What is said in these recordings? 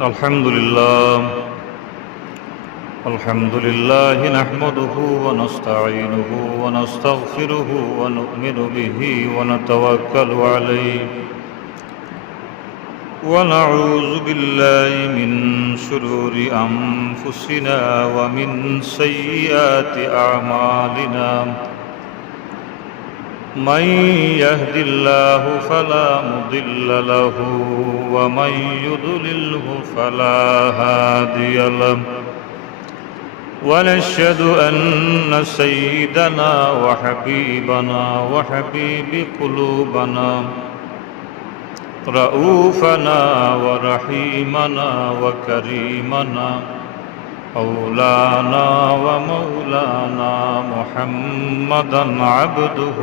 الحمد لله. الحمد لله نحمده ونستعينه ونستغفره ونؤمن به ونتوكل عليه ونعوذ بالله من شرور أنفسنا ومن سيئات أعمالنا. من يهد الله فلا مضل له ومن يضلله فلا هادي له. ونشهد أن سيدنا وحبيبنا وحبيب قلوبنا رؤوفنا ورحيمنا وكريمنا مولانا ومولانا محمدا عبده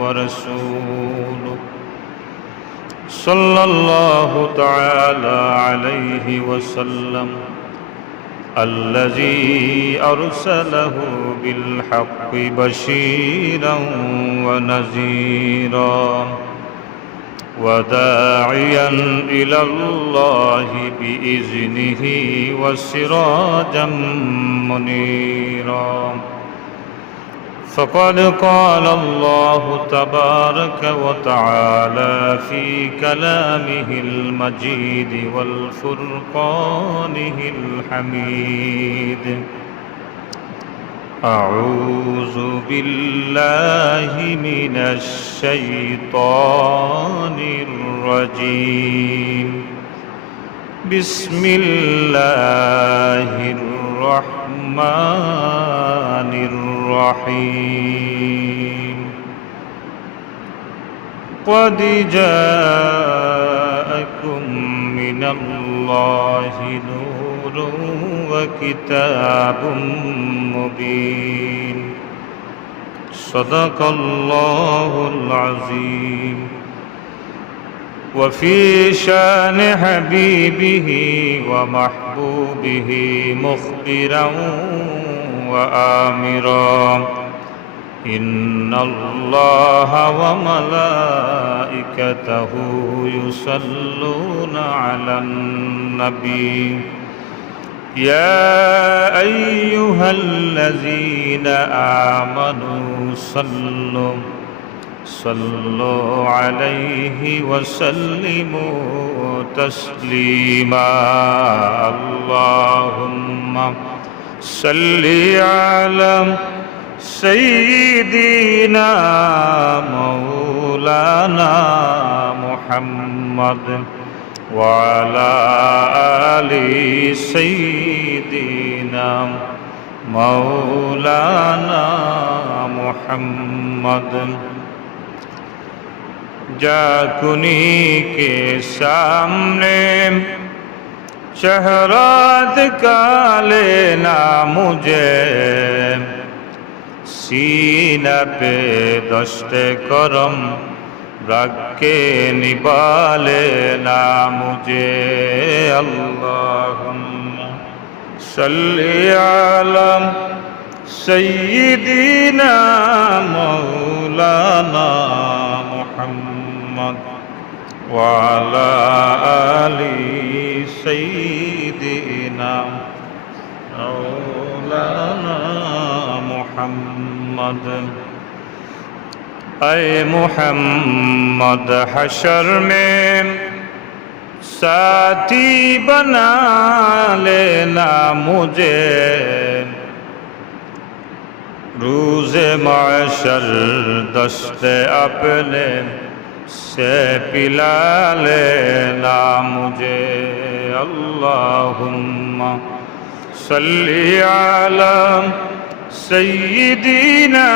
ورسوله صلى الله تعالى عليه وسلم الذي أرسله بالحق بشيرا ونذيرا وداعيا إلى الله بإذنه وسراجا منيرا. فقد قال الله تبارك وتعالى في كلامه المجيد والفرقانه الحميد: أعوذ بالله من الشيطان الرجيم. بسم الله الرحمن الرحيم. قد جاءكم من الله نور وكتاب مبين. صدق الله العظيم. وفي شان حبيبه ومحبوبه مخبرا وآمرا: إن الله وملائكته يصلون على النبي يا أيها الذين آمنوا صلوا عليه وسلموا تسليما. اللهم صل على سيدنا مولانا محمد وعلى آل سيدنا مولانا محمد. जाकुनी के सामने चेहरा दिखा लेना मुझे, सीना पे दस्ते करम रख के निभा लेना मुझे। अल्लाहुम्मा सल्ली अला सय्यिदिना मौलाना मुहम्मद वअला आलि सय्यिदिना मौलाना मुहम्मद। ऐ मुहम्मद हशर में साथी बना लेना मुझे, रोज़े महशर दस्ते अपने से पिला लेना मुझे। अल्लाहुम्मा सल्ली अला सय्यिदिना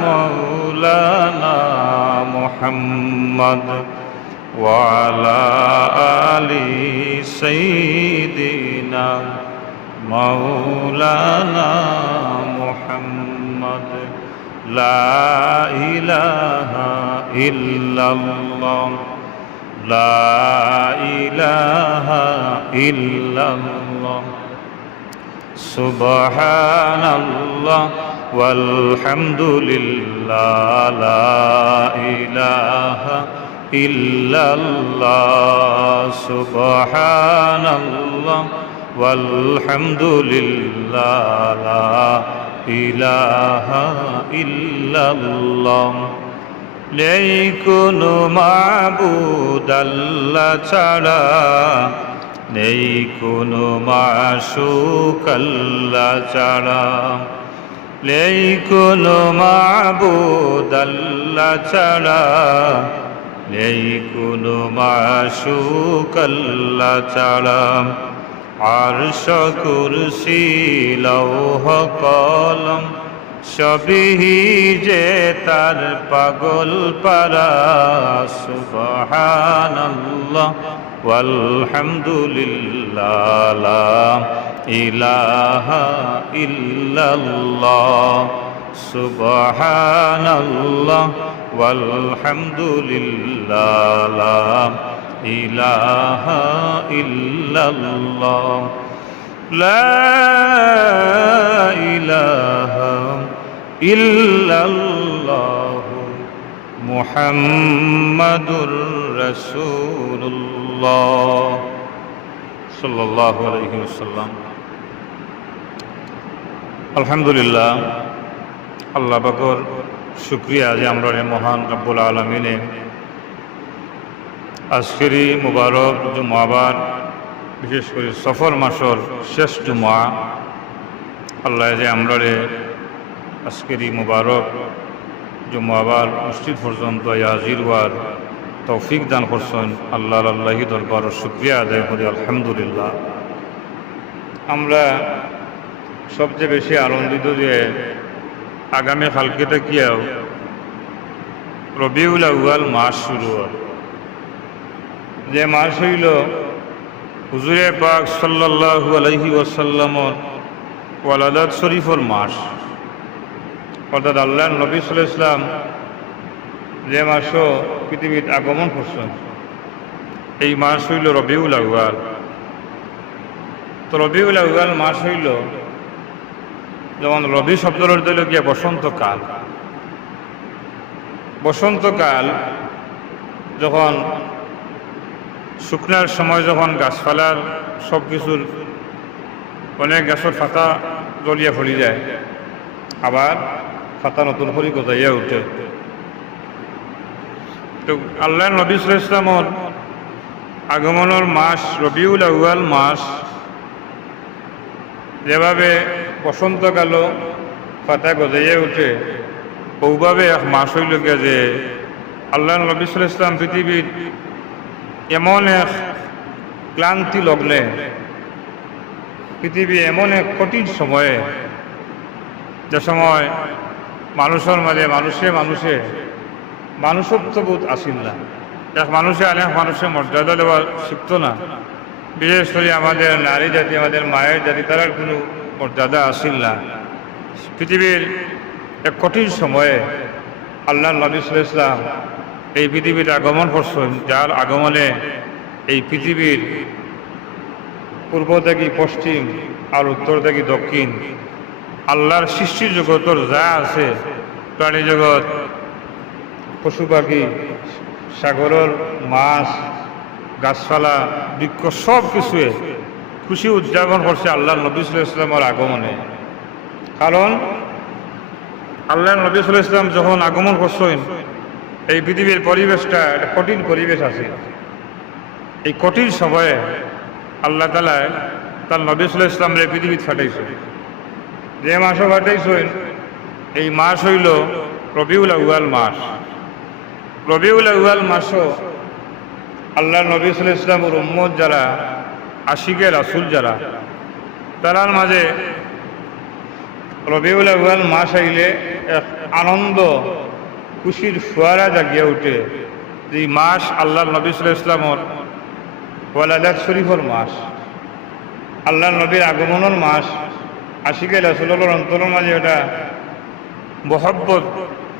मौलाना मुहम्मद वअला आलि सय्यिदिना मौलाना मुहम्मद। ला इलाहा इल्लल्लाह ला इलाहा इल्लल्लाह सुबहानल्लाह वल्हम्दुलिल्लाह ला इलाहा इल्लल्लाह সুবহানাল্লাহ ওয়ালহামদুলিল্লাহ লা ইলাহা ইল্লাল্লাহ। নেই কোনো মাবুদ আল্লাহ ছাড়া, নেই কোনো মাশূক আল্লাহ ছাড়া, নেই কোনো মাবুদ আল্লাহ ছাড়া, নেই কোনো মাশূক আল্লাহ ছাড়া। আরশ কুরসি লৌহ কলম সবই যে তার পাগল পারা। সুবহানাল্লাহ ওয়ালহামদুলিল্লাহ লা ইলাহা ইল্লাল্লাহ। সুবহানাল্লাহ ওয়ালহামদুলিল্লাহ লা ইলাহা ইল্লাল্লাহ। লা ইলাহা ইল্লাল্লাহ মুহাম্মাদুর রাসূলুল্লাহ সাল্লাল্লাহু আলাইহি ওয়াসাল্লাম। আলহামদুলিল্লাহ, আল্লাহ পাকের শুকরিয়া যে আমরা মহান রব্বুল আলামিনে আজকের মুবারক জুমাবার, বিশেষ করে সফর মাসের শেষ জুমা, আল্লাহ যে আমরা আজকের মুবারক জুমাবার মসজিদ পর্যন্ত হাজির হওয়ার তৌফিক দান করছেন। আল্লাহি দরবার শুকরিয়া আদায় করি আলহামদুলিল্লাহ। আমরা সবচেয়ে বেশি আনন্দিত যে আগামী কালকে থেকেও রবিউল আউয়াল মাস শুরু হয়। যে মাস হইল হুজুরে পাক সাল্লাল্লাহু আলাইহি ওয়াসাল্লামর ওয়ালাদাত শরীফর মাস, অর্থাৎ আল্লাহর নবী সাল্লাল্লাহু আলাইহি ওয়াসাল্লাম যে মাসও পৃথিবীত আগমন করছেন, এই মাস হইল রবিউল আউয়াল। তো রবিউল আউয়াল মাস হইল, যেমন রবি শব্দের অর্থ হইল গিয়া বসন্তকাল। বসন্তকাল যখন শুকনার সময়, যখন গাছপালার সব কিছুর অনেক গাছের পাতা জলিয়া ফলি যায়, আবার পাতা নতুন করে গজাইয়া উঠে। তো আল্লাহ নবী সাল্লাল্লাহু আলাইহি ওয়াসাল্লামর আগমনের মাস রবিউল আউয়াল মাস, যেভাবে বসন্তকালও পাতা গজাইয়া উঠে, ওভাবে এক মাস হইল গিয়া যে আল্লাহ নবী সাল্লাল্লাহু আলাইহি ওয়াসাল্লাম পৃথিবীর এমন এক ক্লান্তি লগ্নে, পৃথিবী এমন এক কঠিন সময়ে, যে সময় মানুষের মাঝে মানুষে মানুষত্ববোধ আসিল না। এক মানুষে অনেক মানুষের মর্যাদা দেওয়া শিখত না। বিশেষ করে আমাদের নারী জাতি, আমাদের মায়ের জাতি, তার কোনো মর্যাদা আসিল না। পৃথিবীর এক কঠিন সময়ে আল্লাহ নবী সাল্লাল্লাহু আলাইহি ওয়াসাল্লাম এই পৃথিবীর আগমন করছেন, যার আগমনে এই পৃথিবীর পূর্ব থেকে পশ্চিম আর উত্তর থেকে দক্ষিণ আল্লাহর সৃষ্টি জগতের যা আছে, প্রাণী জগৎ, পশু পাখি, সাগরের মাছ, গাছপালা, বৃক্ষ, সব কিছুয়ে খুশি উদযাপন করছে আল্লাহ নবী সাল্লাল্লাহু আলাইহি ওয়াসাল্লামের আগমনে। কারণ আল্লাহ নবী সাল্লাল্লাহু আলাইহি ওয়াসাল্লাম যখন আগমন করছেন, এই পৃথিবীর পরিবেশটা একটা কঠিন পরিবেশ আছে। এই কঠিন সময়ে আল্লাহ তাআলা তার নবী সাল্লাল্লাহু আলাইহি ওয়াসাল্লামের পৃথিবীতে পাঠাইছেন। যে মাসও পাঠাইছেন, এই মাস হইল রবিউল আউয়াল মাস। রবিউল আউয়াল মাসও আল্লাহ নবী সাল্লাল্লাহু আলাইহি ওয়াসাল্লামের উম্মত যারা, আশিকে রাসূল যারা, তারার মাঝে রবিউল আউয়াল মাস আইলে এক আনন্দ, খুশির ফোয়ারা জাগিয়া উঠে। এই মাস আল্লাহ নবী সাল্লাল্লাহু আলাইহি ওয়াসাল্লামের ওয়ালাদাত শরীফর মাস, আল্লাহ নবীর আগমনের মাস। আশিকে রাসূলের অন্তরের মাঝে এটা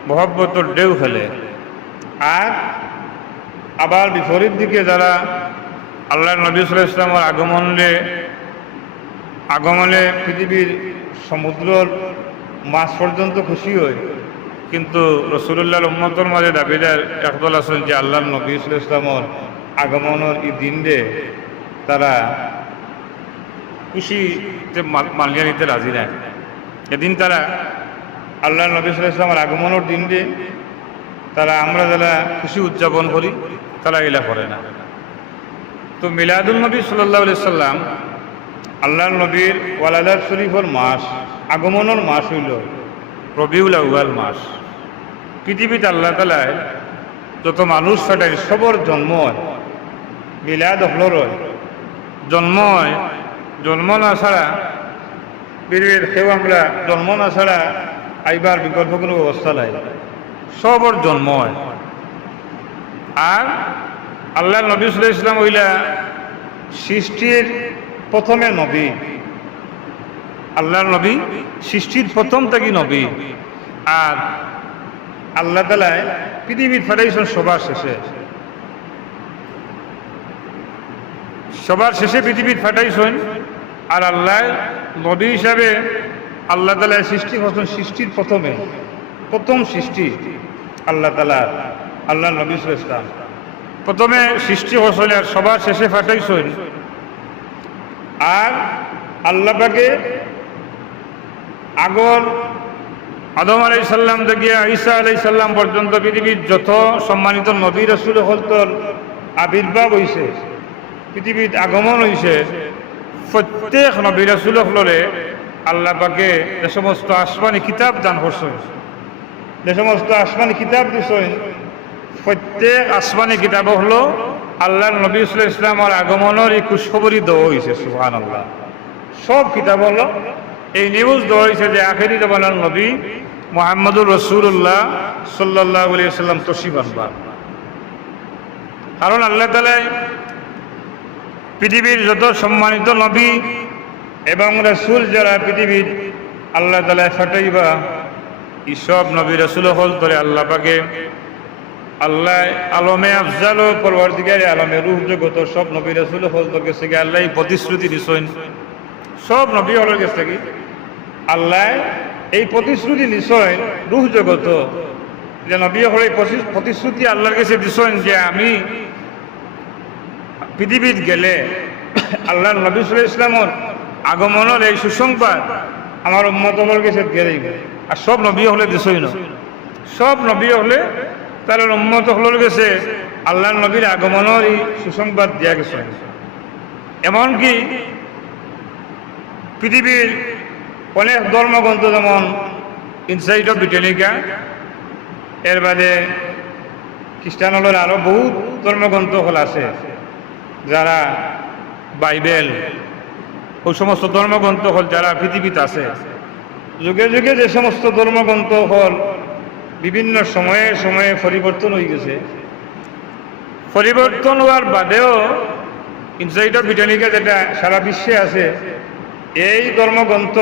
মহব্বতের ঢেউ ফেলে। আর আবার বিপরীত দিকে যারা আল্লাহ নবী সাল্লাল্লাহু আলাইহি ওয়াসাল্লামের আগমনে পৃথিবীর সমুদ্রের মাছ পর্যন্ত খুশি হয়, কিন্তু রাসূলুল্লাহর উম্মতের মাঝে দাবিদার একদল আছেন যে আল্লাহর নবী সাল্লাল্লাহু আলাইহি ওয়াসাল্লামের আগমনের এই দিনে তারা খুশিতে মানিয়ে নিতে রাজি নাই। এদিন তারা আল্লাহ নবী সাল্লাল্লাহু আলাইহি ওয়াসাল্লামের আগমনের দিনে তারা আমরা যারা খুশি উদযাপন করি তারা এলা করে না। তো মিলাদুল নবী সাল্লাল্লাহু আলাইহি সাল্লাম আল্লাহর নবীর ওয়ালাদাত শরীফের মাস, আগমনের মাস হইল রবিউল আউয়াল মাস। পৃথিবীতে আল্লাহ তাআলা যত মানুষ ফাটাই সবর জন্ম হয়, মিলাদ হলর জন্ম না ছাড়া পৃথিবীর কেউ আমরা জন্ম না ছাড়া আইবার বিকল্প কোনো ব্যবস্থা নাই, সবর জন্ম হয়। আর আল্লাহ নবী সাল্লাল্লাহু আলাইহি ওয়াসাল্লাম হইলা সৃষ্টির প্রথমে নবী, আল্লাহর নবী সৃষ্টির প্রথম থেকে নবী। আর আল্লাহ তাআলা পৃথিবীর ফাটাইছেন সবার শেষে পৃথিবীর ফাটাইছেন। আর আল্লাহ নবী হিসাবে আল্লাহ তাআলা সৃষ্টি করছেন সৃষ্টির প্রথম সৃষ্টি আল্লাহ তাআলা, আল্লাহ নবী সাল্লাল্লাহু আলাইহি ওয়াসাল্লাম প্রথমে সৃষ্টি করছেন আর সবার শেষে ফাটাইছেন। আর আল্লাহ পাকে আগর আদম আলাইহিস সালাম থেকে ঈসা আলাইহিস সালাম পর্যন্ত পৃথিবীর যত সম্মানিত নবী রাসূল হলতর আবির্ভাব হইছে, পৃথিবীর আগমন হইছে, প্রত্যেক নবী রাসূল হলরে আল্লাহ পাকে যে সমস্ত আসমানি কিতাব দান করছেন, যে সমস্ত আসমানি কিতাব দিছেন, প্রত্যেক আসমানি কিতাব হলো আল্লাহর নবী সাল্লাল্লাহু আলাইহি ওয়াসাল্লামের আগমনের এই খুশখবরি দেওয়া হয়েছে। সুবহানাল্লাহ। সব কিতাব হলো এই নিউজ দেওয়া হয়েছে যে আখেরি জামানার নবী মুহাম্মদুর রাসূলুল্লাহ সাল্লাল্লাহু আলাইহি ওয়াসাল্লাম তশরিফ আনবেন। কারণ আল্লাহ তাআলা পৃথিবীর যত সম্মানিত নবী এবং রাসূল যারা পৃথিবীর আল্লাহ তাআলা ফাটাইবা, এই সব নবী রাসূল হল ধরে আল্লাহ পাকে আল্লাহ আলমে আফজাল ও পরওয়ারদিগারে আলমে রূহ জগত সব নবী রাসূল হল গেছে কি আল্লাহ প্রতিশ্রুতি দিছেন, সব নবী হল গেছে কি আল্লাহ এই প্রতিশ্রুতি দিছেন রূহ জগত, যে নবী হল এই প্রতিশ্রুতি আল্লাহর কাছে দিছেন যে আমি পৃথিবীত গেলে আল্লাহ নবী সাল্লাল্লাহু আলাইহি ওয়াসাল্লামের আগমনের এই সুসংবাদ আমার উম্মত হল কাছে গেলেই। আর সব নবী হলে দিছেই না, সব নবী হলে তার উম্মত হল গেছে আল্লাহ নবীর আগমনের এই সুসংবাদ দিয়া গেছে। এমনকি পৃথিবীর অনেক ধর্মগ্রন্থ যেমন ইনসাইট অফ ব্রিটানিকা, এর বাদে খ্রিস্টান হলের আরও বহুত ধর্মগ্রন্থ হল আছে, যারা বাইবেল ওই সমস্ত ধর্মগ্রন্থ হল যারা পৃথিবীতে আছে, যুগে যুগে যে সমস্ত ধর্মগ্রন্থ হল বিভিন্ন সময়ে সময়ে পরিবর্তন হয়ে গেছে। পরিবর্তন হওয়ার বাদেও ইনসাইট অফ ব্রিটানিকা যেটা সারা বিশ্বে আছে, এই ধর্মগ্রন্থ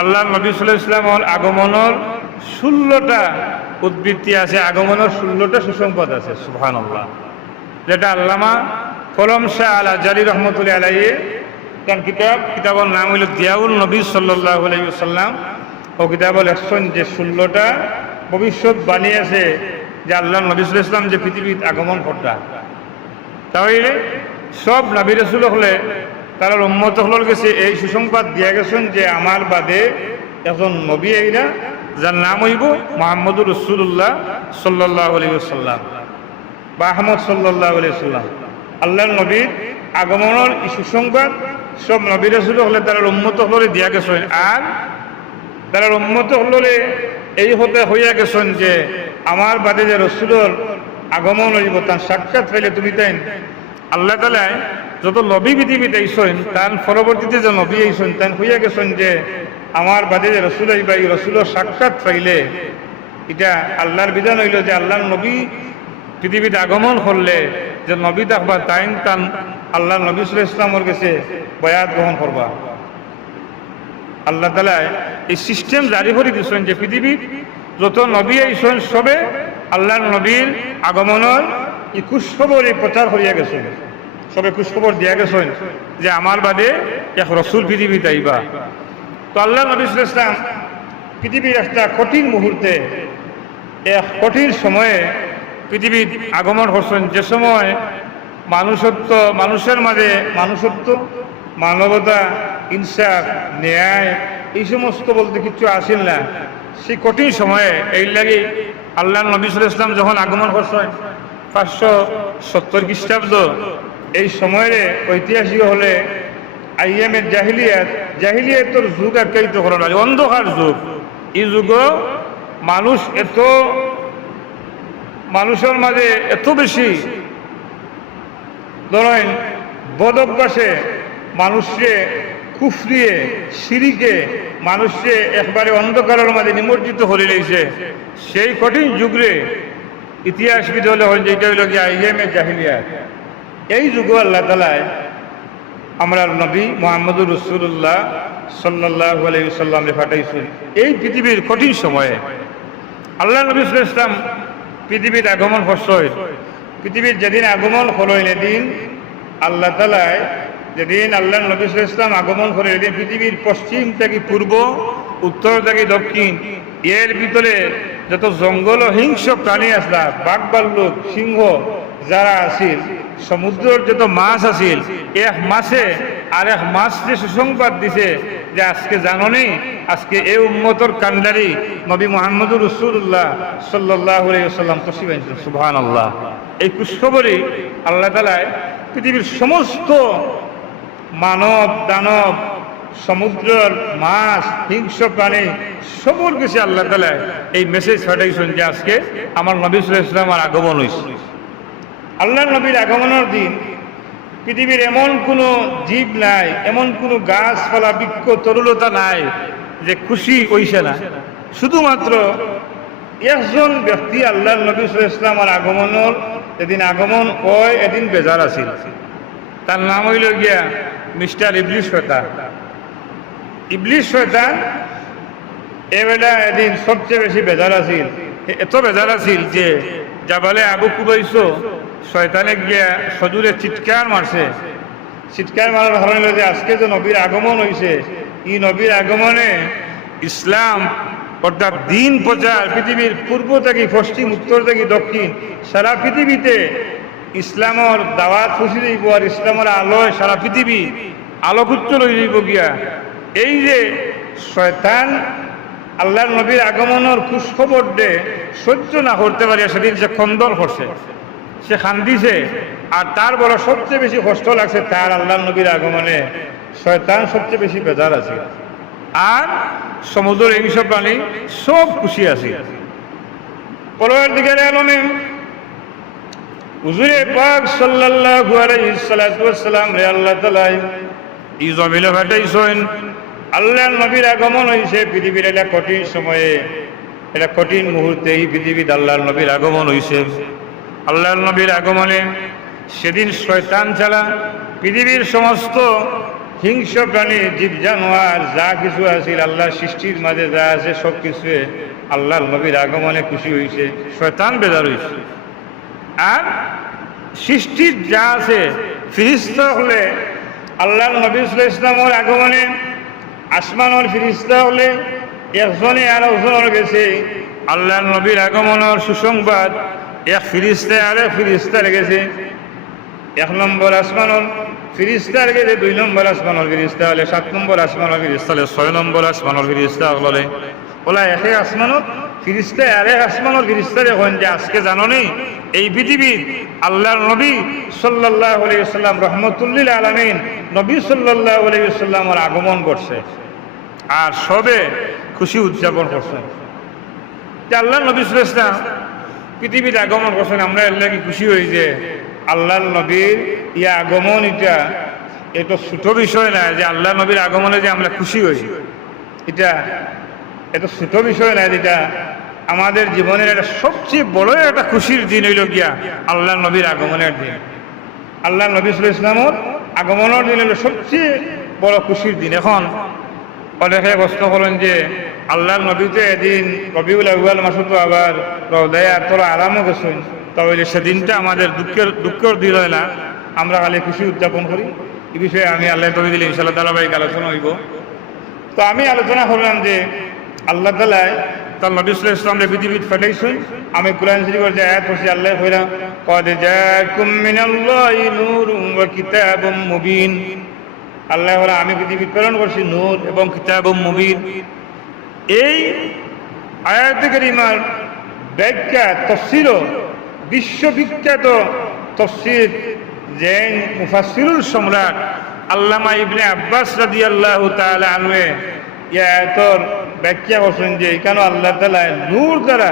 আল্লাহ নবী সাল্লাল্লাহু আলাইহি ওয়াসাল্লামের আগমনের 16টা উদ্ধৃতি আছে, আগমনের 16টা সুসংবাদ আছে। সুবহানাল্লাহ। যেটা আল্লামা কলম শাহ আল আজহারী রহমতুল্লাহি আলাইহি তার কিতাবের নাম হইল দিয়াউল নবী সাল্লাল্লাহু আলাইহি ওয়াসাল্লাম। ও কিতাব লেখছেন যে 16টা ভবিষ্যৎবাণী আছে যে আল্লাহ নবী সাল্লাল্লাহু আলাইহি ওয়াসাল্লাম যে পৃথিবীতে আগমন করতা, তাহলে সব নবী রাসূল হলে তারা উম্মত হলর গেছে এই সুসংবাদ দিয়া গেছেন যে আমার বাদে একজন নবী আইরা যার নাম হইব মুহাম্মদুর রাসূলুল্লাহ সাল্লাল্লাহু আলাইহি ওয়াসাল্লাম বা আহমদ সাল্লাল্লাহু আলাইহি ওয়াসাল্লাম। আল্লাহর নবীর আগমনের এই সুসংবাদ সব নবী রাসূল হলে তারা উম্মত হলরে দিয়া গেছেন। আর তারা উম্মত হলরে এই হতে হইয়া গেছেন যে আমার বাদে যে রাসূলের আগমন হইব তার সাক্ষাৎ পাইলে তুমি তাই আল্লাহ তাআলা যত নবী পৃথিবীতে আইছেন তার পরবর্তীতে যে নবী আইছেন তান হইয়া গেছেন যে আমার বাদে যে রাসূল আইবা এই রাসূলের সাক্ষাৎ পাইলে এটা আল্লাহর বিধান হইল যে আল্লাহর নবী পৃথিবীতে আগমন করলে যে নবী দেখবা তাইন তান আল্লাহ নবী সাল্লাল্লাহু আলাইহি ওয়াসাল্লামের কাছে বায়াত গ্রহণ করবা। আল্লাহ তাআলা এই সিস্টেম জারি করে দিয়েছেন যে পৃথিবীর যত নবী আইছেন সবে আল্লাহর নবীর আগমনের 21 খবর এই প্রচার হইয়া গেছে, সবে 21 খবর দিয়া গেছেন যে আমার বাদে এক রাসূল পৃথিবীতে আইবা। তো আল্লাহ নবী সাল্লাল্লাহু আলাইহি ওয়াসাল্লাম পৃথিবীর একটা কঠিন মুহূর্তে এক কঠিন সময়ে পৃথিবীর আগমন করছেন, যে সময় মানুষত্ব, মানুষের মাঝে মানুষত্ব, মানবতা, ইনসাফ, ন্যায় এই সমস্ত বলতে কিছু আসিল না। সেই কঠিন সময়ে এই লাগে আল্লাহ নবী সাল্লাল্লাহু আলাইহি ওয়াসাল্লাম যখন আগমন করছেন 570 খ্রিস্টাব্দ, এই সময়ে ঐতিহাসিক হলে আইয়ামের জাহিলিয়াতের যুগ আখ্যায়িত করা লাগে, অন্ধকার যুগ। এই যুগ মানুষের মাঝে এত বেশি ধরেন বদ অভ্যাসে মানুষকে কুফরিয়ে শিরিকে মানুষকে একবারে অন্ধকারের মাঝে নিমজ্জিত হয়ে রয়েছে। সেই কঠিন যুগে ইতিহাসবিদ হলে হন যেটা হইল গিয়ে আইয়ামে জাহিলিয়াত। এই যুগে আল্লাহ তাআলা আমরা নবী মুহাম্মদুর রাসূলুল্লাহ সাল্লাল্লাহু আলাইহি ওয়াসাল্লামকে পাঠাইছেন। এই পৃথিবীর কঠিন সময়ে আল্লাহ নবী সাল্লাল্লাহু আলাইহি ওয়াসাল্লাম পৃথিবীর আগমন করছেন। পৃথিবীর যেদিন আগমন হলেন এদিন আল্লাহ তাআলা যেদিন আল্লাহ নবী সাল্লাল্লাহু আলাইহি ওয়াসাল্লাম আগমন করেন এদিন পৃথিবীর পশ্চিম থেকে পূর্ব, উত্তর থেকে দক্ষিণ, এর ভিতরে যত জঙ্গল ও হিংস্র প্রাণী আসলা, বাঘ ভাল্লুক সিংহ যারা আছিল, সমুদ্রের যত মাছ আছিল, এক মাছে আর এক মাছ যে সুসংবাদ দিছে যে আজকে জাননি আজকে এই উম্মতর কান্ডারি নবী মুহাম্মদুর রাসূলুল্লাহ সাল্লাল্লাহু আলাইহি ওয়াসাল্লাম তশরিফ আনছেন। সুবহানাল্লাহ। এই খুশখবরই আল্লাহ তাআলা পৃথিবীর সমস্ত মানব দানব, সমুদ্রের মাছ, হিংস্র প্রাণী সবর কিছু আল্লাহ তাআলা এই মেসেজ পাঠাইছেন যে আজকে আমার নবী সাল্লাল্লাহু আলাইহি ওয়াসাল্লামের আগমন হইছে। আল্লাহ নবীর আগমনের দিন পৃথিবীর এমন কোনো জীব নাই, এমন কোনো গাছপালা বৃক্ষ তরুলতা নাই যে খুশি হইছে না। শুধুমাত্র একজন ব্যক্তি আল্লাহ নবী সাল্লাল্লাহু আলাইহি ওয়াসাল্লামের আগমনের যেদিন আগমন হয় এদিন বেজার আছিল। তার নাম হইল গিয়া মিস্টার ইবলিস শয়তান। ইবলিস শয়তান এবেলা এদিন সবচেয়ে বেশি বেজার আছিল। এত বেজার আছিল যে জাবালে আবু কুবাইস শয়তানে গিয়া সজুরে চিৎকার মারছে। চিৎকার মারার কারণ হলো যে আজকে যে নবীর আগমন হয়েছে, এই নবীর আগমনে ইসলাম অর্থাৎ দিন প্রচার পৃথিবীর পূর্ব থেকে পশ্চিম, উত্তর থেকে দক্ষিণ সারা পৃথিবীতে ইসলামের দাওয়াত খুশি দিব আর ইসলামের আলোয় সারা পৃথিবী আলোকুজ্জ্বল হয়ে যাইব গিয়া। এই যে শয়তান আল্লাহর নবীর আগমনের খুশখবর দে সহ্য না করতে পারে সেদিন সে খন্দন করছে, সে কান্দিছে। আর তার বড় সবচেয়ে বেশি কষ্ট লাগছে তার আল্লাহর নবীর আগমনে শয়তান সবচেয়ে বেশি বেজার আছে। আর সমুদ্রের হিংস্র প্রাণী সব খুশি আছে। পরবর্তীকালে আলমে হুজুরে পাক সাল্লাল্লাহু আলাইহি ওয়াসাল্লাম রে আল্লাহ তাআলা এই জমিনে পাঠাইছেন। আল্লাহর নবীর আগমন হয়েছে পৃথিবীর একটা কঠিন সময়ে, এটা কঠিন মুহূর্তে এই পৃথিবীতে আল্লাহর নবীর আগমন হয়েছে। আল্লাহর নবীর আগমনে সেদিন শয়তান ছাড়া পৃথিবীর সমস্ত হিংস্র প্রাণী, জীব জানোয়ার যা কিছু আছে আল্লাহর সৃষ্টির মাঝে যা আছে সব কিছু আল্লাহর নবীর আগমনে খুশি হয়েছে, শয়তান বেজার হয়েছে। আর সৃষ্টির যা আছে ফিরিস্তা হলে আল্লাহর নবী সাল্লাল্লাহু আলাইহি ওয়াসাল্লামের আগমনে আসমানের ফিরিস্তা হলে একজনে আর একজনের গেছে আল্লাহর নবীর আগমনের সুসংবাদ এক ফিরিস্তায় আর এক ফিরিস্তার গেছে। 1 নম্বর আসমানের ফিরিস্তার গেছে, 2 নম্বর আসমানের ফিরিস্তা হলে, 7 নম্বর আসমানের ফিরিস্তা হলে, 6 নম্বর আসমানের ফিরিস্তা হলে ওলা একে আসমানত ফিরিস্তায় আর এক আসমানের ফিরিস্তারে হন যে আজকে জাননি এই পৃথিবীর আল্লাহর নবী সাল্লাল্লাহু আলাইহি ওয়াসাল্লাম রহমতুল্লিল আলামিন নবী সাল্লাল্লাহু আলাইহি ওয়াসাল্লামের আগমন করছে। আর সবে খুশি উদযাপন করছেন যে আল্লাহর নবী সাল্লাল্লাহু আলাইহি ওয়াসাল্লাম পৃথিবীতে আগমন করছেন। আমরা এর কি খুশি হই যে আল্লাহর নবীর ইয়া আগমন, এটা ছোট বিষয় না যে আল্লাহ নবীর আগমনে যে আমরা খুশি হই, এটা ছোট বিষয় না। যেটা আমাদের জীবনের একটা সবচেয়ে বড় একটা খুশির দিন হইল গিয়া আল্লাহ নবীর আগমনের দিন। আল্লাহ নবী সাল্লাল্লাহু আলাইহি ওয়াসাল্লামের আগমনের দিন হলো সবচেয়ে বড় খুশির দিন। এখন অনেকে প্রশ্ন করেন যে আল্লাহর নবী তো এদিন রবিউল আউয়াল মাসে তো আবার রওজায়ে তোরা আরামও গেছেন, তাহলে সেদিনটা আমাদের দুঃখের দিন হয় না, আমরা খালি খুশি উদযাপন করি। এই বিষয়ে আমি আল্লাহ তবে দিলে ইনশাআল্লাহ ধারাবাহিক আলোচনা হইব। তো আমি আলোচনা করলাম যে আল্লাহ তাআলা তার নবী সাল্লাল্লাহু আলাইহি ওয়াসাল্লাম পৃথিবীত ফাটাইছেন। আমি কোরআন শরীফের যে আয়াত পড়ছি আল্লাহ কইরা ক্বাদ জাআকুম মিনাল্লাহি নূরুন ওয়া কিতাবুম মুবিন। আল্লাহ বলে আমি পৃথিবীত প্রেরণ করছি নূর এবং কিতাবুম মুবিন। এই আয়াতে কারিমার ব্যাখ্যা তাফসীর বিশ্ববিখ্যাত তাফসীর যে মুফাসসিরুল সম্রাট আল্লামা ইবনে আব্বাস রাদিয়াল্লাহু তাআলা আনহু এই আয়াতের ব্যাখ্যা করছেন যে এখানে আল্লাহ তাআলা নূর দ্বারা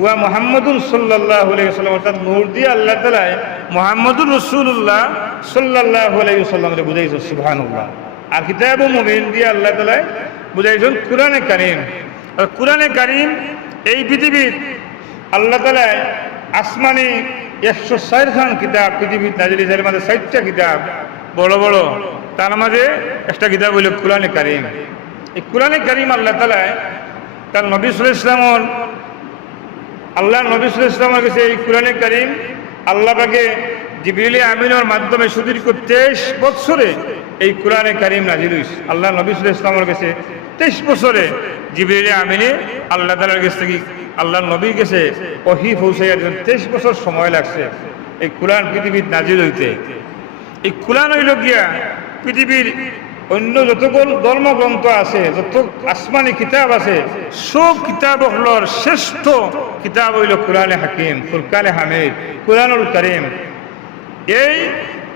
ওয়া মুহাম্মাদুর সাল্লাল্লাহু আলাইহি ওয়াসাল্লাম অর্থাৎ নূর দিয়ে আল্লাহ তাআলা মুহাম্মাদুর রাসূলুল্লাহ সাল্লাল্লাহু আলাইহি ওয়াসাল্লামকে বুঝাইছেন সুবহানাল্লাহ। আর কিতাবুম মুবিন দিয়ে আল্লাহ তাআলা বুঝাইছেন কোরআনে কারীম। আর কোরআনে কারীম এই পৃথিবীর আল্লাহ তাআলা আসমানি 104 খান কিতাব পৃথিবীর নাজিল হয়েছে। এর মধ্যে 60টা কিতাব বড় বড়, তার মাঝে একটা কিতাব হইল কোরআনে কারীম। এই কোরআনে কারীম আল্লাহ তাআলা তার নবী সাল্লাল্লাহু আলাইহি ওয়াসাল্লাম আল্লাহ নবী সাল্লাল্লাহু আলাইহি ওয়াসাল্লামের কাছে এই কোরআনে কারীম আল্লাহ পাকে জিবরিল আমিনের মাধ্যমে সুদীর্ঘ 23 বছরে এই কোরআনে কারীম নাজিল হয়েছে। আল্লাহ নবী সাল্লাল্লাহু আলাইহি ওয়াসাল্লামের কাছে 23 বছরে জিবরিল আমিনে আল্লাহ তাআলার কাছ থেকে আল্লাহ নবীর কাছে ওহী পৌঁছাইয়া 23 বছর সময় লাগছে এই কোরআন পৃথিবীর নাজিল হইতে। এই কোরআন হইল গিয়া পৃথিবীর অন্য যতগুলো ধর্মগ্রন্থ আছে, যত আসমানি কিতাব আছে, সব কিতাবগুলোর শ্রেষ্ঠ কিতাব হইল কোরআনে হাকিম, ফুরকানে হামিদ, কোরআনুল কারীম। এই